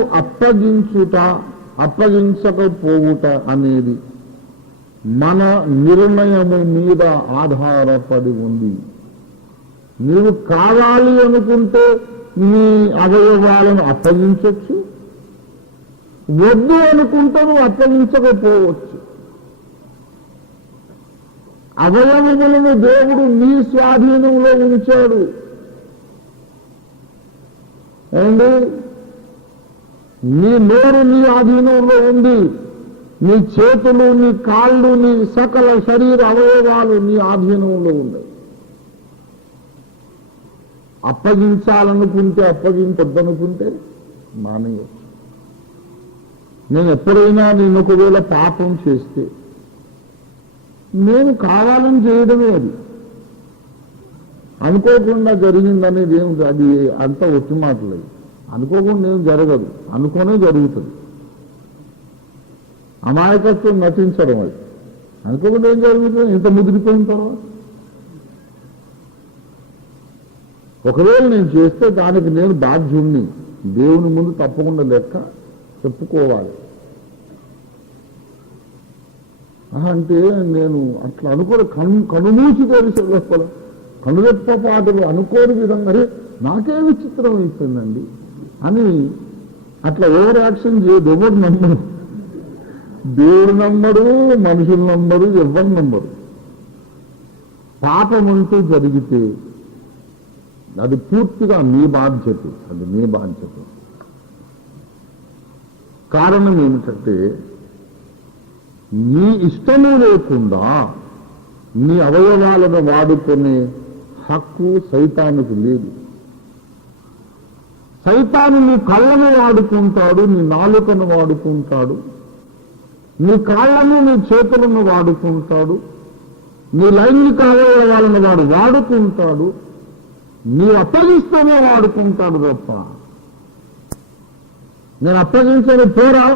అప్పగించకపోవుట అనేది మన నిర్ణయము మీద ఆధారపడి ఉంది. నీవు కావాలి అనుకుంటే నీ అవయవాలను అప్పగించవచ్చు, వద్దు అనుకుంటే నువ్వు అప్పగించకపోవచ్చు. అవయవములను దేవుడు నీ స్వాధీనంలో ఉంచాడు. ఏంటి? నీ నోరు నీ ఆధీనంలో ఉంది, నీ చేతులు, నీ కాళ్ళు, నీ సకల శరీర అవయవాలు నీ ఆధీనంలో ఉన్నాయి. అప్పగించాలనుకుంటే అప్పగించొద్దనుకుంటే మానేయచ్చు. నేను ఎప్పుడైనా నేను ఒకవేళ పాపం చేస్తే నేను కావాలని చేయడమే, అది అనుకోకుండా జరిగిందనేది ఏం, అది అంత ఒట్టి మాటలేదు. అనుకోకుండా ఏం జరగదు, అనుకోనే జరుగుతుంది. అమాయకత్వం నటించడం, అది అనుకోకుండా ఏం జరుగుతుంది ఇంత ముదిరిపోయిన తర్వాత. ఒకవేళ నేను చేస్తే దానికి నేను బాధ్యుణ్ణి, దేవుని ముందు తప్పకుండా లెక్క చెప్పుకోవాలి. అంటే నేను అట్లా అనుకోని కనుమూసి తెలిసే లోపల కనురెప్పపాటులు అనుకోని విధంగా నాకే విచిత్రం అయిపోయిందండి అని అట్లా ఓవర్ యాక్షన్ చేయదు. ఎవరు నమ్మరు, దేవుడు నమ్మరు, మనుషులు నమ్మరు, ఎవరు నమ్మరు. పాపం అంటూ జరిగితే అది పూర్తిగా మీ బాధ్యత, అది మీ బాధ్యత. కారణం ఏమిటంటే నీ ఇష్టము లేకుండా నీ అవయవాలను వాడుకునే హక్కు సైతానుకు లేదు. సైతాను నీ కళ్ళను వాడుకుంటాడు, నీ నాలుకను వాడుకుంటాడు, నీ కాళ్ళను నీ చేతులను వాడుకుంటాడు, నీ లైంగిక అవయవాలను వాడుకుంటాడు, నీ అప్పగిస్తేనే వాడుకుంటాడు తప్ప నేను అప్పగించని పోరా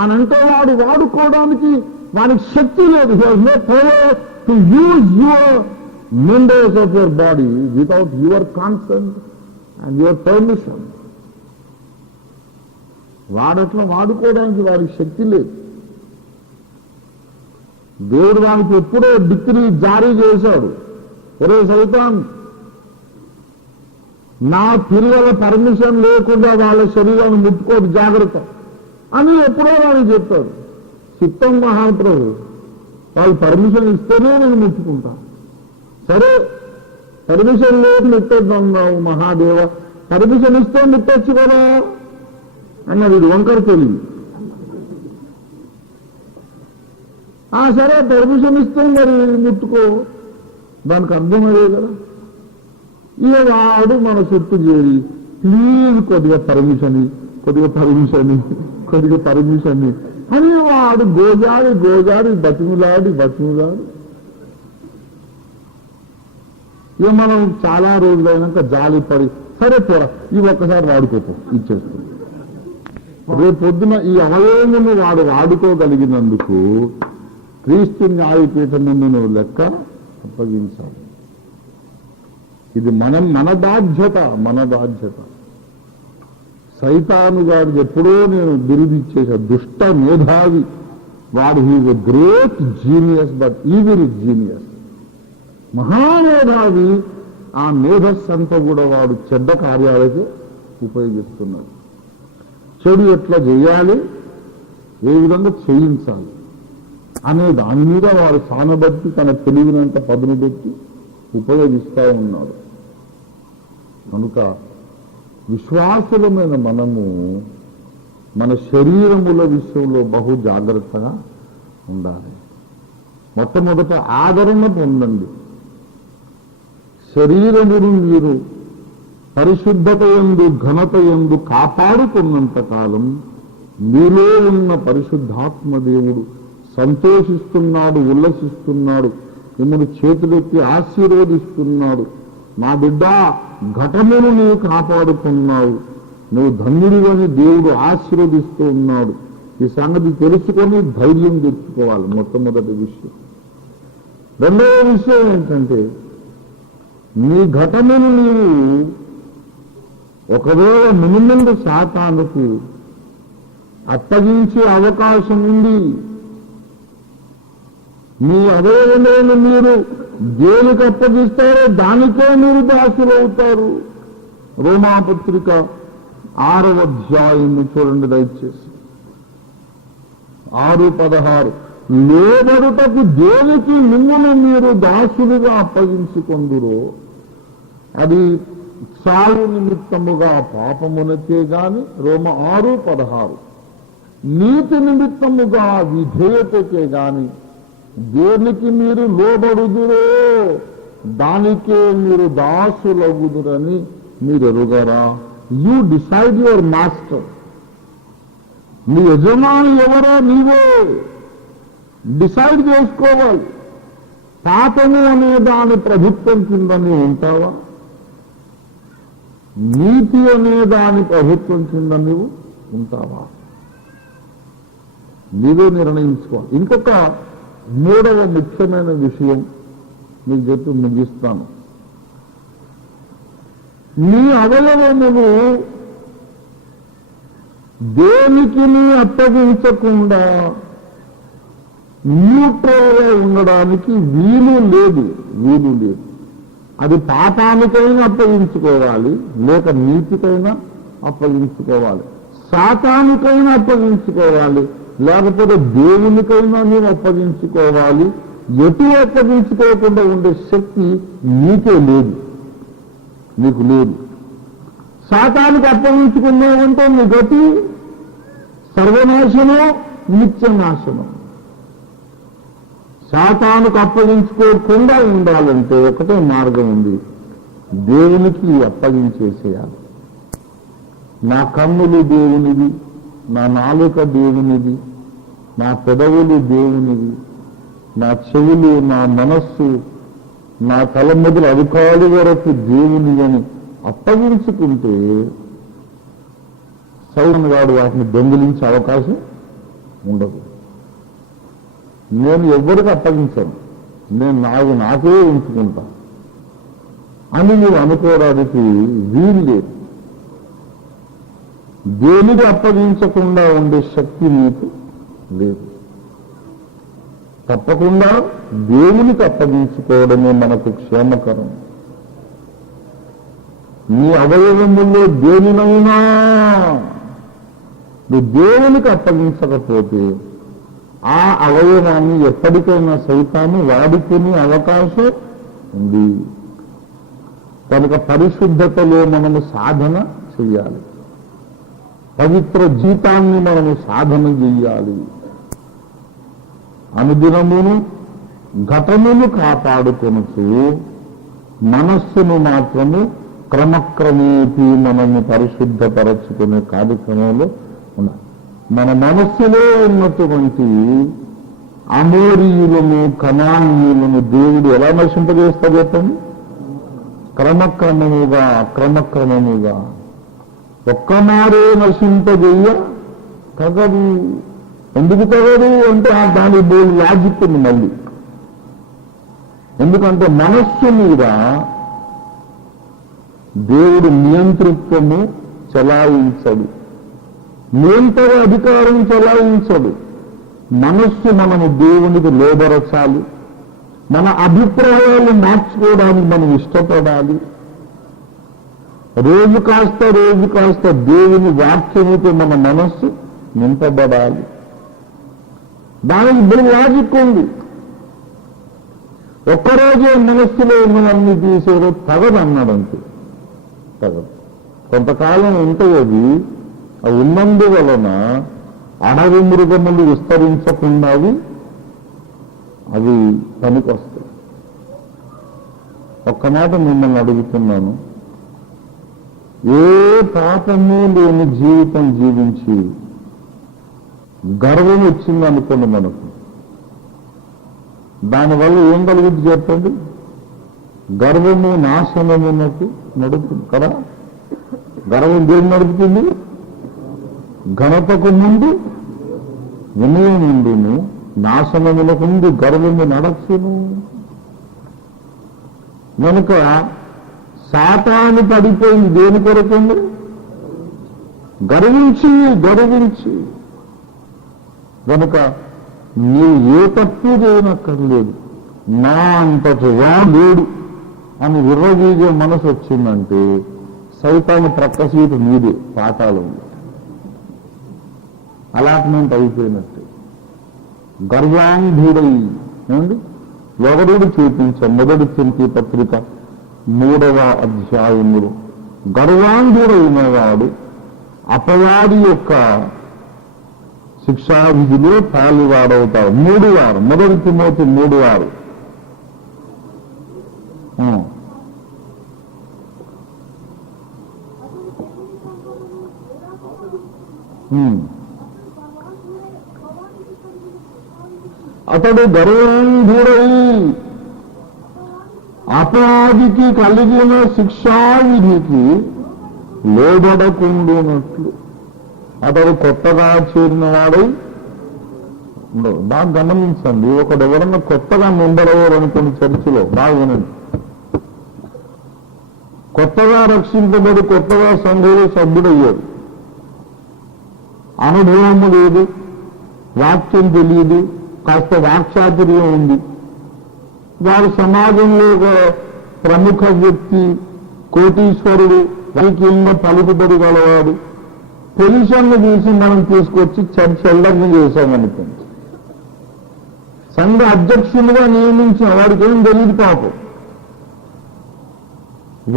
అని అంటే వాడుకోవడానికి వానికి శక్తి లేదు. He has no power to use your members of your body without your consent and your permission. వాడట్లా వాడుకోవడానికి వారికి శక్తి లేదు. దేవుడు వానికి ఎప్పుడో డిగ్రీ జారీ చేశాడు, ఒరే సైతాన్, నా పిల్లల పర్మిషన్ లేకుండా వాళ్ళ శరీరాన్ని ముట్టుకోదు జాగ్రత్త అని ఎప్పుడో వాడిని చెప్పాడు. చిత్తం మహాప్రభు, వాళ్ళు పర్మిషన్ ఇస్తేనే నేను ముట్టుకుంటా. సరే పర్మిషన్ లేదు ముట్టొద్దన్నావు మహాదేవ, పర్మిషన్ ఇస్తే ముట్టొచ్చు కదా అన్నది వంకర తెలివి. సరే పర్మిషన్ ఇస్తే మరి ముట్టుకో, దానికి అర్థమయ్యే కదా. ఇక వాడు మన చుట్టూ చేరి ప్లీజ్ కొద్దిగా పర్మిషన్ అని వాడు గోజాడి బతిములాడి ఇక మనం చాలా రోజులైనాక జాలి పడి సరే పోరా ఇవి ఒక్కసారి వాడుకోపో ఇచ్చేస్తుంది. రేపు పొద్దున ఈ అవయవమును వాడు వాడుకోగలిగినందుకు క్రీస్తు న్యాయపీఠం ముందు నువ్వు లెక్క అప్పగించాలి. ఇది మన బాధ్యత. సైతాను గారు ఎప్పుడో నేను బిరుదిచ్చేసా, దుష్ట మేధావి వాడు. He's a great genius but evil genius. మహామేధావి, ఆ మేధస్సు అంతా కూడా వాడు చెడ్డ కార్యాలకి ఉపయోగిస్తున్నాడు. చెడు ఎట్లా చేయాలి, ఏ విధంగా చేయించాలి అనే దాని మీద వాడు సానబట్టి తన తెలివినంత పదును పెట్టి ఉపయోగిస్తూ ఉన్నాడు. కనుక విశ్వాసులమైన మనము మన శరీరముల విషయంలో బహు జాగ్రత్తగా ఉండాలి. మొట్టమొదట ఆదరణ పొందండి. శరీరమును మీరు పరిశుద్ధత యందు ఘనత యందు కాపాడుకున్నంత కాలం మీలో ఉన్న పరిశుద్ధాత్మ దేవుడు సంతోషిస్తున్నాడు, ఉల్లసిస్తున్నాడు, మిమ్మల్ని చేతులెత్తి ఆశీర్వదిస్తున్నాడు. నా బిడ్డ, ఘటమును నీవు కాపాడుకున్నావు, నువ్వు ధన్యుడివని దేవుడు ఆశీర్వదిస్తూ ఉన్నాడు. ఈ సంగతి తెలుసుకొని ధైర్యం తెచ్చుకోవాలి. మొట్టమొదటి విషయం. రెండవ విషయం ఏంటంటే, నీ ఘటమును నీవు ఒకవేళ మునుముందు సాతానుకు అప్పగించే అవకాశం ఉంది. మీ అవయవములను మీరు దేనికి అప్పగిస్తారో దానికే మీరు దాసులవుతారు. రోమాపత్రిక 6వ అధ్యాయం చూడండి దయచేసి. 6:16 లోబడుటకు దేనికి మిమ్మును మీరు దాసులుగా అప్పగించుకొందురో అది చావు నిమిత్తముగా పాపమునకే గాని, రోమ 6:16 నీతి నిమిత్తముగా విధేయతకే గాని దేనికి మీరు లోబడుదురో దానికే మీరు దాసులగుదురని మీరు ఎరుగరా? You decide your master. నీ యజమాని ఎవరో నీవే డిసైడ్ చేసుకోవాలి. పాపము అనే దాని ప్రభుత్వం కింద నీవు ఉంటావా? నీతి అనే దాని ప్రభుత్వం కింద నీవు ఉంటావా? నీవే నిర్ణయించుకోవాలి. ఇంకొక మూడవ ముఖ్యమైన విషయం మీకు చెప్పి ముగిస్తాను. నీ అవయవమును దేనికి అప్పగించకుండా న్యూట్రల్గా ఉండడానికి వీలు లేదు. అది పాపానికైనా అప్పగించుకోవాలి, లేక నీతికైనా అప్పగించుకోవాలి, సాతానికైనా అప్పగించుకోవాలి, లేకపోతే దేవునికైనా నీవు అప్పగించుకోవాలి. ఎటు అప్పగించుకోకుండా ఉండే శక్తి నీకే లేదు, నీకు లేదు. సాతానికి అప్పగించుకున్నావంటే నీ గతి సర్వనాశనం, నిత్యనాశనం. సాతానుకు అప్పగించుకోకుండా ఉండాలంటే ఒకటే మార్గం ఉంది, దేవునికి అప్పగించేసేయాలి. నా కన్నులు దేవునివి, నా నాలుక దేవునిది, నా పెదవులు దేవునివి, నా చెవులు, నా మనస్సు, నా తల మొదలు అధికారుల వరకు దేవుని అని అప్పగించుకుంటే సౌరన్ గారు వాటిని దొంగిలించే అవకాశం ఉండదు. నేను ఎవ్వరికి అప్పగించాను, నేను నాకే ఉంచుకుంటా అని నువ్వు అనుకోవడానికి వీలు లేదు. దేనికి అప్పగించకుండా ఉండే శక్తి నీకు లేదు. తప్పకుండా దేవునికి అప్పగించుకోవడమే మనకు క్షేమకరం. నీ అవయవముల్లో దేనినైనా నువ్వు దేవునికి అప్పగించకపోతే ఆ అవయవాన్ని ఎప్పటికైనా సైతాన్ని వాడుకునే అవకాశం ఉంది. కనుక పరిశుద్ధతలో మనము సాధన చెయ్యాలి, పవిత్ర జీవితాన్ని మనము సాధన చెయ్యాలి. అనుదినమును ఘటమును కాపాడుకొనుచు మనస్సును మాత్రము క్రమక్రమేపీ మనము పరిశుద్ధపరచుకునే కార్యక్రమంలో ఉండాలి. మన మనస్సులో ఉన్నటువంటి అమోరీయులను, కనానీయులను దేవుడు ఎలా నశింపజేస్తాడు చెప్పండి? క్రమక్రమముగా ఒక్కమారే నశింపజేయ తగదు. ఎందుకు తగదు అంటే దాని లాజిక్ ఉంది మళ్ళీ. ఎందుకంటే మనస్సు మీద దేవుడు నియంతృత్వము చలాయించడు, నియంత్రణ అధికారం చలాయించడు. మనస్సు మనము దేవునికి లోబరచాలి, మన అభిప్రాయాలు మార్చుకోవడానికి మనం ఇష్టపడాలి. రోజు కాస్త దేవుని వాక్యముతో మన మనస్సు నింపబడాలి. దానికి బలి లాజిక్ ఉంది. ఒక్కరోజే మనస్సులో ఉన్నవన్నీ తీసేదో తగదు అన్నాడంతే. తగదు. కొంతకాలం ఉంటాయి అవి ఉన్నందువలన అడవి మృగములు విస్తరించకుండా అవి పనికొస్తాయి. ఒక్క మాట మిమ్మల్ని అడుగుతున్నాను, ఏ పాపము లేని జీవితం జీవించి గర్వం వచ్చిందనుకోండి మనకు, దానివల్ల ఏం కలుగుద్ది చెప్పండి? గర్వము నాశనమునకు నడుపుతుంది కదా. గర్వం దేని నడుపుతుంది? ఘనతకు ముందు వినయం ఉండును, నాశనములకు ముందు గర్వము నడచును. కనుక సాతాను పడిపోయింది దేని కొరకండి? గర్వించి గర్వించి. కనుక నీవు ఏ తప్పు చేయనక్కర్లేదు, నా అంతటి వాడు అని విర్రవీగే మనసు వచ్చిందంటే సైతాను ప్రక్క సీటు మీదే పాతాళం, అలాట్మెంట్ అయిపోయినట్టే. గర్వాంధుడై ఏమండి ఎవరుడు చూపించ మొదటి తిరిగి పత్రిక 3వ అధ్యాయములు, గర్వాంధుడైన వాడు అపవాది యొక్క శిక్షావిధిలో పాలువాడవుతాడు. 3 మొదటి తిమోతి 3 అతడు గర్వాంధుడై అపవాదికి కలిగిన శిక్షావిధికి లోబడకుండునట్లు అతడు కొత్తగా చేరిన వాడై ఉండవు. బాగా గమనించండి, ఒకడు ఎవరన్నా కొత్తగా మెంబర్ అయ్యారు అనుకోండి చర్చిలో, బాగా వినండి. కొత్తగా రక్షింపబడి కొత్తగా సంఘంలో సభ్యుడయ్యాడు, అనుభవము లేదు, వాక్యం తెలియదు, కాస్త వాక్చాతుర్యం ఉంది, వారు సమాజంలో ఒక ప్రముఖ వ్యక్తి, కోటీశ్వరుడు, రాజకీయంగా పలుకుబడి గలవాడు. పొజిషన్లు చూసి మనం తీసుకొచ్చి చర్చ్ ఎల్లర్ని చేశామనుకోండి, సంఘ అధ్యక్షులుగా నియమించిన వాడికి ఏం తెలియదు పాపం.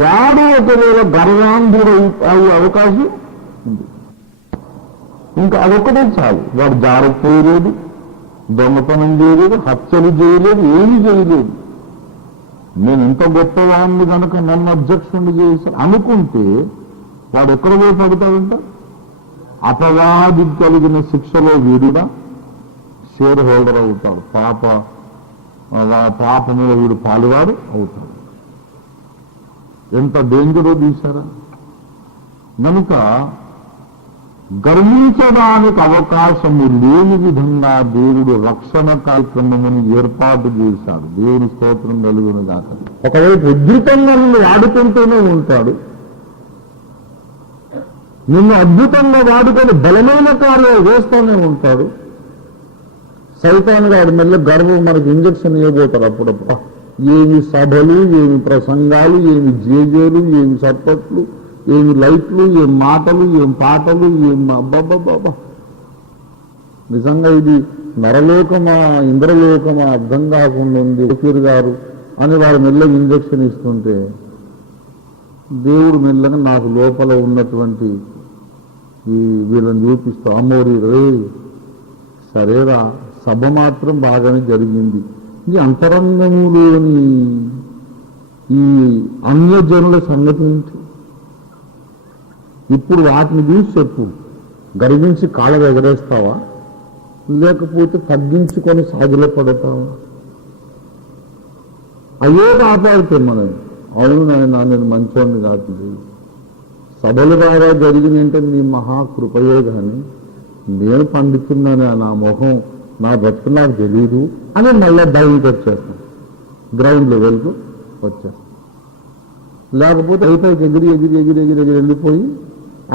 వాడు ఒకవేళ గర్వాంధుడు అయ్యే అవకాశం ఉంది. ఇంకా అదొక్కటే చాలు, వాడు జారపోయలేదు, దొంగతనం చేయలేదు, హత్యలు చేయలేదు, ఏమీ చేయలేదు. నేను ఇంత గొప్పవాడిని కనుక నన్ను అధ్యక్షుడిని చేశాను అనుకుంటే వాడు ఎక్కడ పోయి పడతాడంట? అపవాది కలిగిన శిక్షలో వీడుగా షేర్ హోల్డర్ అవుతాడు, పాపములో వీడు పాలువాడు అవుతాడు. ఎంత డేంజరో తీశారా. కనుక గర్వించడానికి అవకాశము లేని విధంగా దేవుడు రక్షణ కార్యక్రమమును ఏర్పాటు చేశాడు. దేవుని స్తోత్రం కలుగును గాక. ఒకవైపు అద్భుతంగా నిన్ను వాడుకుంటూనే ఉంటాడు, నిన్ను అద్భుతంగా వాడుకొని బలమైన కార్యాలు చేస్తూనే ఉంటాడు. సైతాను గారి మెల్ల గర్వం మనకు ఇంజక్షన్ ఇవ్వబోతాడు అప్పుడప్పుడు. ఏమి సభలు, ఏమి ప్రసంగాలు, ఏమి జేజేలు, ఏమి చప్పట్లు, ఏమి లైట్లు, ఏం మాటలు, ఏం పాటలు, ఏం అబ్బబ్బబ్బా. నిజంగా ఇది నరలోకమా ఇంద్రలోకమా అర్థం కాకుండా ఉంది ఫకీర్ గారు అని వారు మెల్లగా ఇంజక్షన్ ఇస్తుంటే దేవుడు మెల్లగా నాకు లోపల ఉన్నటువంటి ఈ వీళ్ళని చూపిస్తూ అమ్మోరి రే సరేరా, సభ మాత్రం బాగానే జరిగింది, ఈ అంతరంగంలోని ఈ అన్యజనుల సంగతి ఏంటి? ఇప్పుడు వాటిని చూసి చెప్పు, గర్వించి కాళ్ళ ఎగరేస్తావా లేకపోతే తగ్గించుకొని సాగిలో పడతావా? అయ్యే కాపాడుతాం మనం. అవును నాయన నేను మంచోడిని కాదు, సభలు బాగా జరిగినంటే నీ మహాకృపయే కానీ నేను పండితున్నాను, నా మొహం నా బతుకు నాకు తెలియదు అని మళ్ళీ డౌన్కి వచ్చేస్తాను, గ్రౌండ్ లెవెల్కు వచ్చేస్తాను. లేకపోతే అయిపోయి ఎగిరి ఎగిరి ఎగిరి ఎగిరి ఎగిరి వెళ్ళిపోయి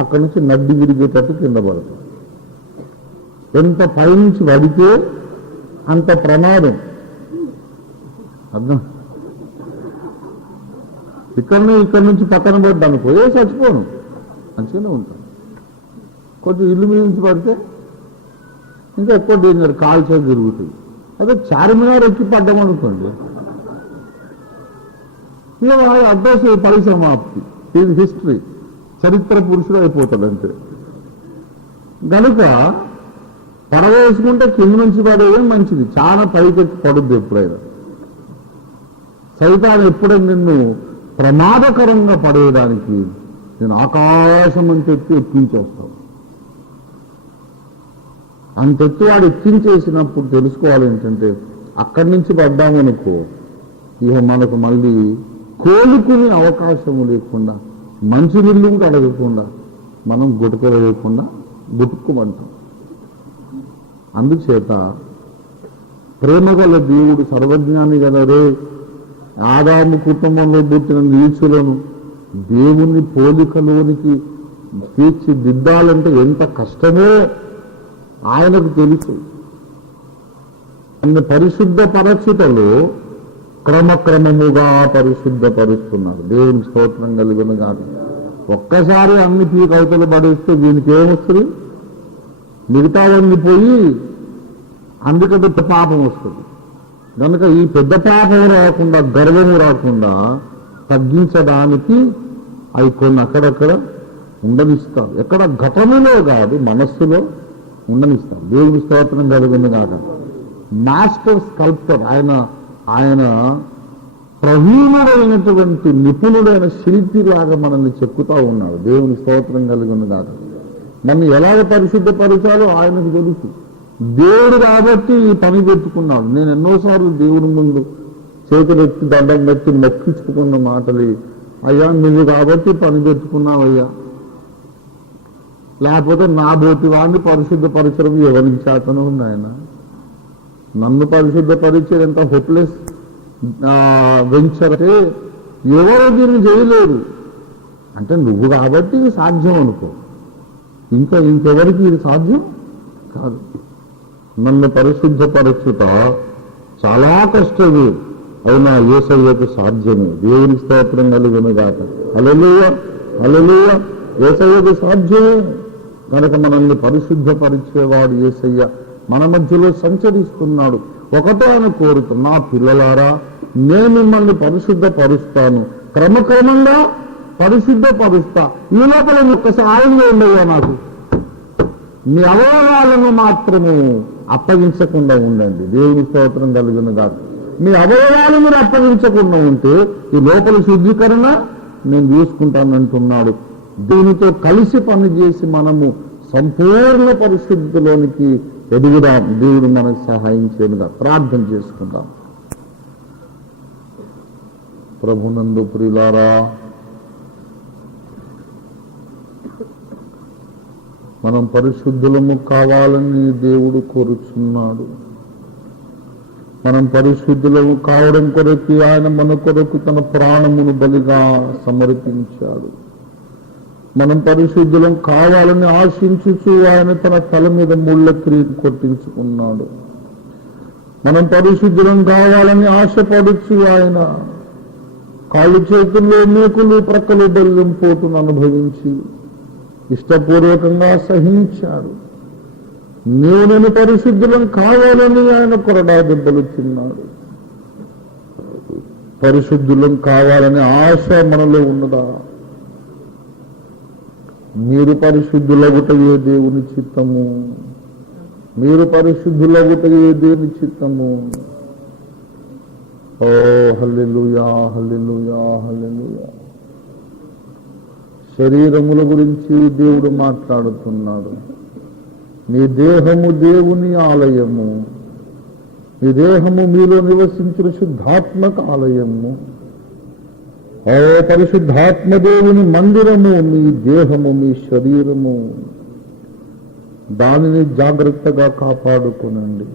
అక్కడి నుంచి నడ్డి విరిగేటట్టు కింద పడతాం. ఎంత పైనుంచి పడితే అంత ప్రమాదం. అర్థం? ఇక్కడి నుంచి పక్కన పడ్డాను పోయే చచ్చిపోను, మంచిగానే ఉంటాను. కొంచెం ఇల్లు మీద నుంచి పడితే ఇంకా ఎక్కువ డేంజర్, కాల్చే జరుగుతుంది. అదే చార్మినార్ ఎక్కి పడ్డామనుకోండి, ఇలా అడ్రస్ పరిసమాప్తి, ఇది హిస్టరీ, చరిత్ర పురుషుడు అయిపోతాడు అంతే. కనుక పడవేసుకుంటే కింద నుంచి పడేయడం మంచిది, చాలా పైకెక్కి పడుద్ది ఎప్పుడైనా. సైతాను ఎప్పుడైనా నిన్ను ప్రమాదకరంగా పడేయడానికి నేను ఆకాశం అని చెప్పి ఎక్కించేస్తాను. అంతెత్తు వాడు ఎక్కించేసినప్పుడు తెలుసుకోవాలి ఏంటంటే, అక్కడి నుంచి పడ్డామనుకో ఇక మనకు మళ్ళీ కోలుకునే అవకాశము లేకుండా, మంచి నీళ్ళు అడగకుండా మనం గుటకలు వేయకుండా గుట్టుకుమంటాం. అందుచేత ప్రేమగల దేవుడు సర్వజ్ఞాని కదా రే, ఆదాము కుటుంబంలో పుట్టిన నీచులను దేవుని పోలికలోనికి తీర్చిదిద్దాలంటే ఎంత కష్టమో ఆయనకు తెలుసు. ఆయన పరిశుద్ధపరచుటలో క్రమక్రమముగా పరిశుద్ధపరుస్తున్నాడు. దేవుని స్తోత్రం కలుగును గాక. ఒక్కసారి అన్ని పీకవతలు పడేస్తే దీనికి ఏమొస్తుంది? మిగతావన్నీ పోయి అందుకంటే పాపం వస్తుంది. కనుక ఈ పెద్ద పాపం రాకుండా, గర్వము రాకుండా తగ్గించడానికి అవి కొన్ని అక్కడక్కడ ఉండనిస్తారు. ఎక్కడ ఘటనలో కాదు, మనస్సులో ఉండనిస్తారు. దేవుని స్తోత్రం కలుగును గాక. మాస్టర్ స్కల్ప్టర్ ఆయన ప్రవీణుడైనటువంటి నిపుణుడైన శిల్పిలాగా మనల్ని చెక్కుతా ఉన్నాడు. దేవుని స్తోత్రం కలుగును గాక. నన్ను ఎలాగ పరిశుద్ధపరిచాలో ఆయనకు తెలుసు. దేవుడు కాబట్టి ఈ పని పెట్టుకున్నాడు. నేను ఎన్నోసార్లు దేవుని ముందు చేతులెత్తి దండం పెట్టి మొక్కించుకున్న మాటలు, అయ్యా నువ్వు కాబట్టి పని పెట్టుకున్నావయ్యా, లేకపోతే నా బోటి వాడిని పరిశుద్ధపరచడం ఎవరికి చేతనో ఉంది. ఆయన నన్ను పరిశుద్ధపరిచేది ఎంత హోప్లెస్ వెంచర్ అంటే ఎవరు దీన్ని చేయలేరు. అంటే నువ్వు కాబట్టి ఇది సాధ్యం అనుకో, ఇంకెవరికి ఇది సాధ్యం కాదు. నన్ను పరిశుద్ధపరచుట చాలా కష్టమే, అవునా యేసయ్యకు సాధ్యమే. దేవుని స్తోత్రం కలుగును గాక. హల్లెలూయా, హల్లెలూయా. యేసయ్యకు సాధ్యమే. కనుక మనల్ని పరిశుద్ధపరిచేవాడు యేసయ్య మన మధ్యలో సంచరిస్తున్నాడు. ఒకటే ఆయన కోరుతున్నా, నా పిల్లలారా నేను మిమ్మల్ని పరిశుద్ధపరుస్తాను, క్రమక్రమంగా పరిశుద్ధపరుస్తా. ఈ లోపల ఒక్కసారి ఉండయ్యా, నాకు మీ అవయవాలను మాత్రము అప్పగించకుండా ఉండండి. దేవుని స్తోత్రం కలుగును గాక. మీ అవయవాలు మీరు అప్పగించకుండా ఉంటే ఈ లోపల శుద్ధీకరణ నేను చూసుకుంటానంటున్నాడు. దీనితో కలిసి పనిచేసి మనము సంపూర్ణ పరిశుద్ధిలోనికి ఎదుగుదాం. దేవుడు మనకు సహాయం చేయనుగా. ప్రార్థన చేసుకుందాం. ప్రభునందు ప్రియులారా, మనం పరిశుద్ధులము కావాలని దేవుడు కోరుచున్నాడు. మనం పరిశుద్ధులము కావడం కొరకు ఆయన మన కొరకు తన ప్రాణమును బలిగా సమర్పించాడు. మనం పరిశుద్ధులం కావాలని ఆశించుచు ఆయన తన తల మీద ముళ్ళ కిరీటం కొట్టించుకున్నాడు. మనం పరిశుద్ధులం కావాలని ఆశపడుచు ఆయన కాళ్ళు చేతుల్లో మేకులు ప్రక్కలు బెల్లం పోటును అనుభవించి ఇష్టపూర్వకంగా సహించాడు. నేను పరిశుద్ధులం కావాలని ఆయన కొరడా దెబ్బలు తిన్నాడు. పరిశుద్ధులం కావాలని ఆశ మనలో ఉన్నదా? మీరు పరిశుద్ధులగుటయే దేవుని చిత్తము, మీరు పరిశుద్ధులగుటయే దేవుని చిత్తము. ఓ హల్లెలూయా, హల్లెలూయా, హల్లెలూయా. శరీరముల గురించి దేవుడు మాట్లాడుతున్నాడు. మీ దేహము దేవుని ఆలయము, మీ దేహము మీలో నివసించిన శుద్ధాత్మక ఆలయము. ఓ పరిశుద్ధాత్మ దేవుని మందిరము మీ దేహము, మీ శరీరము. దానిని జాగ్రత్తగా కాపాడుకునండి.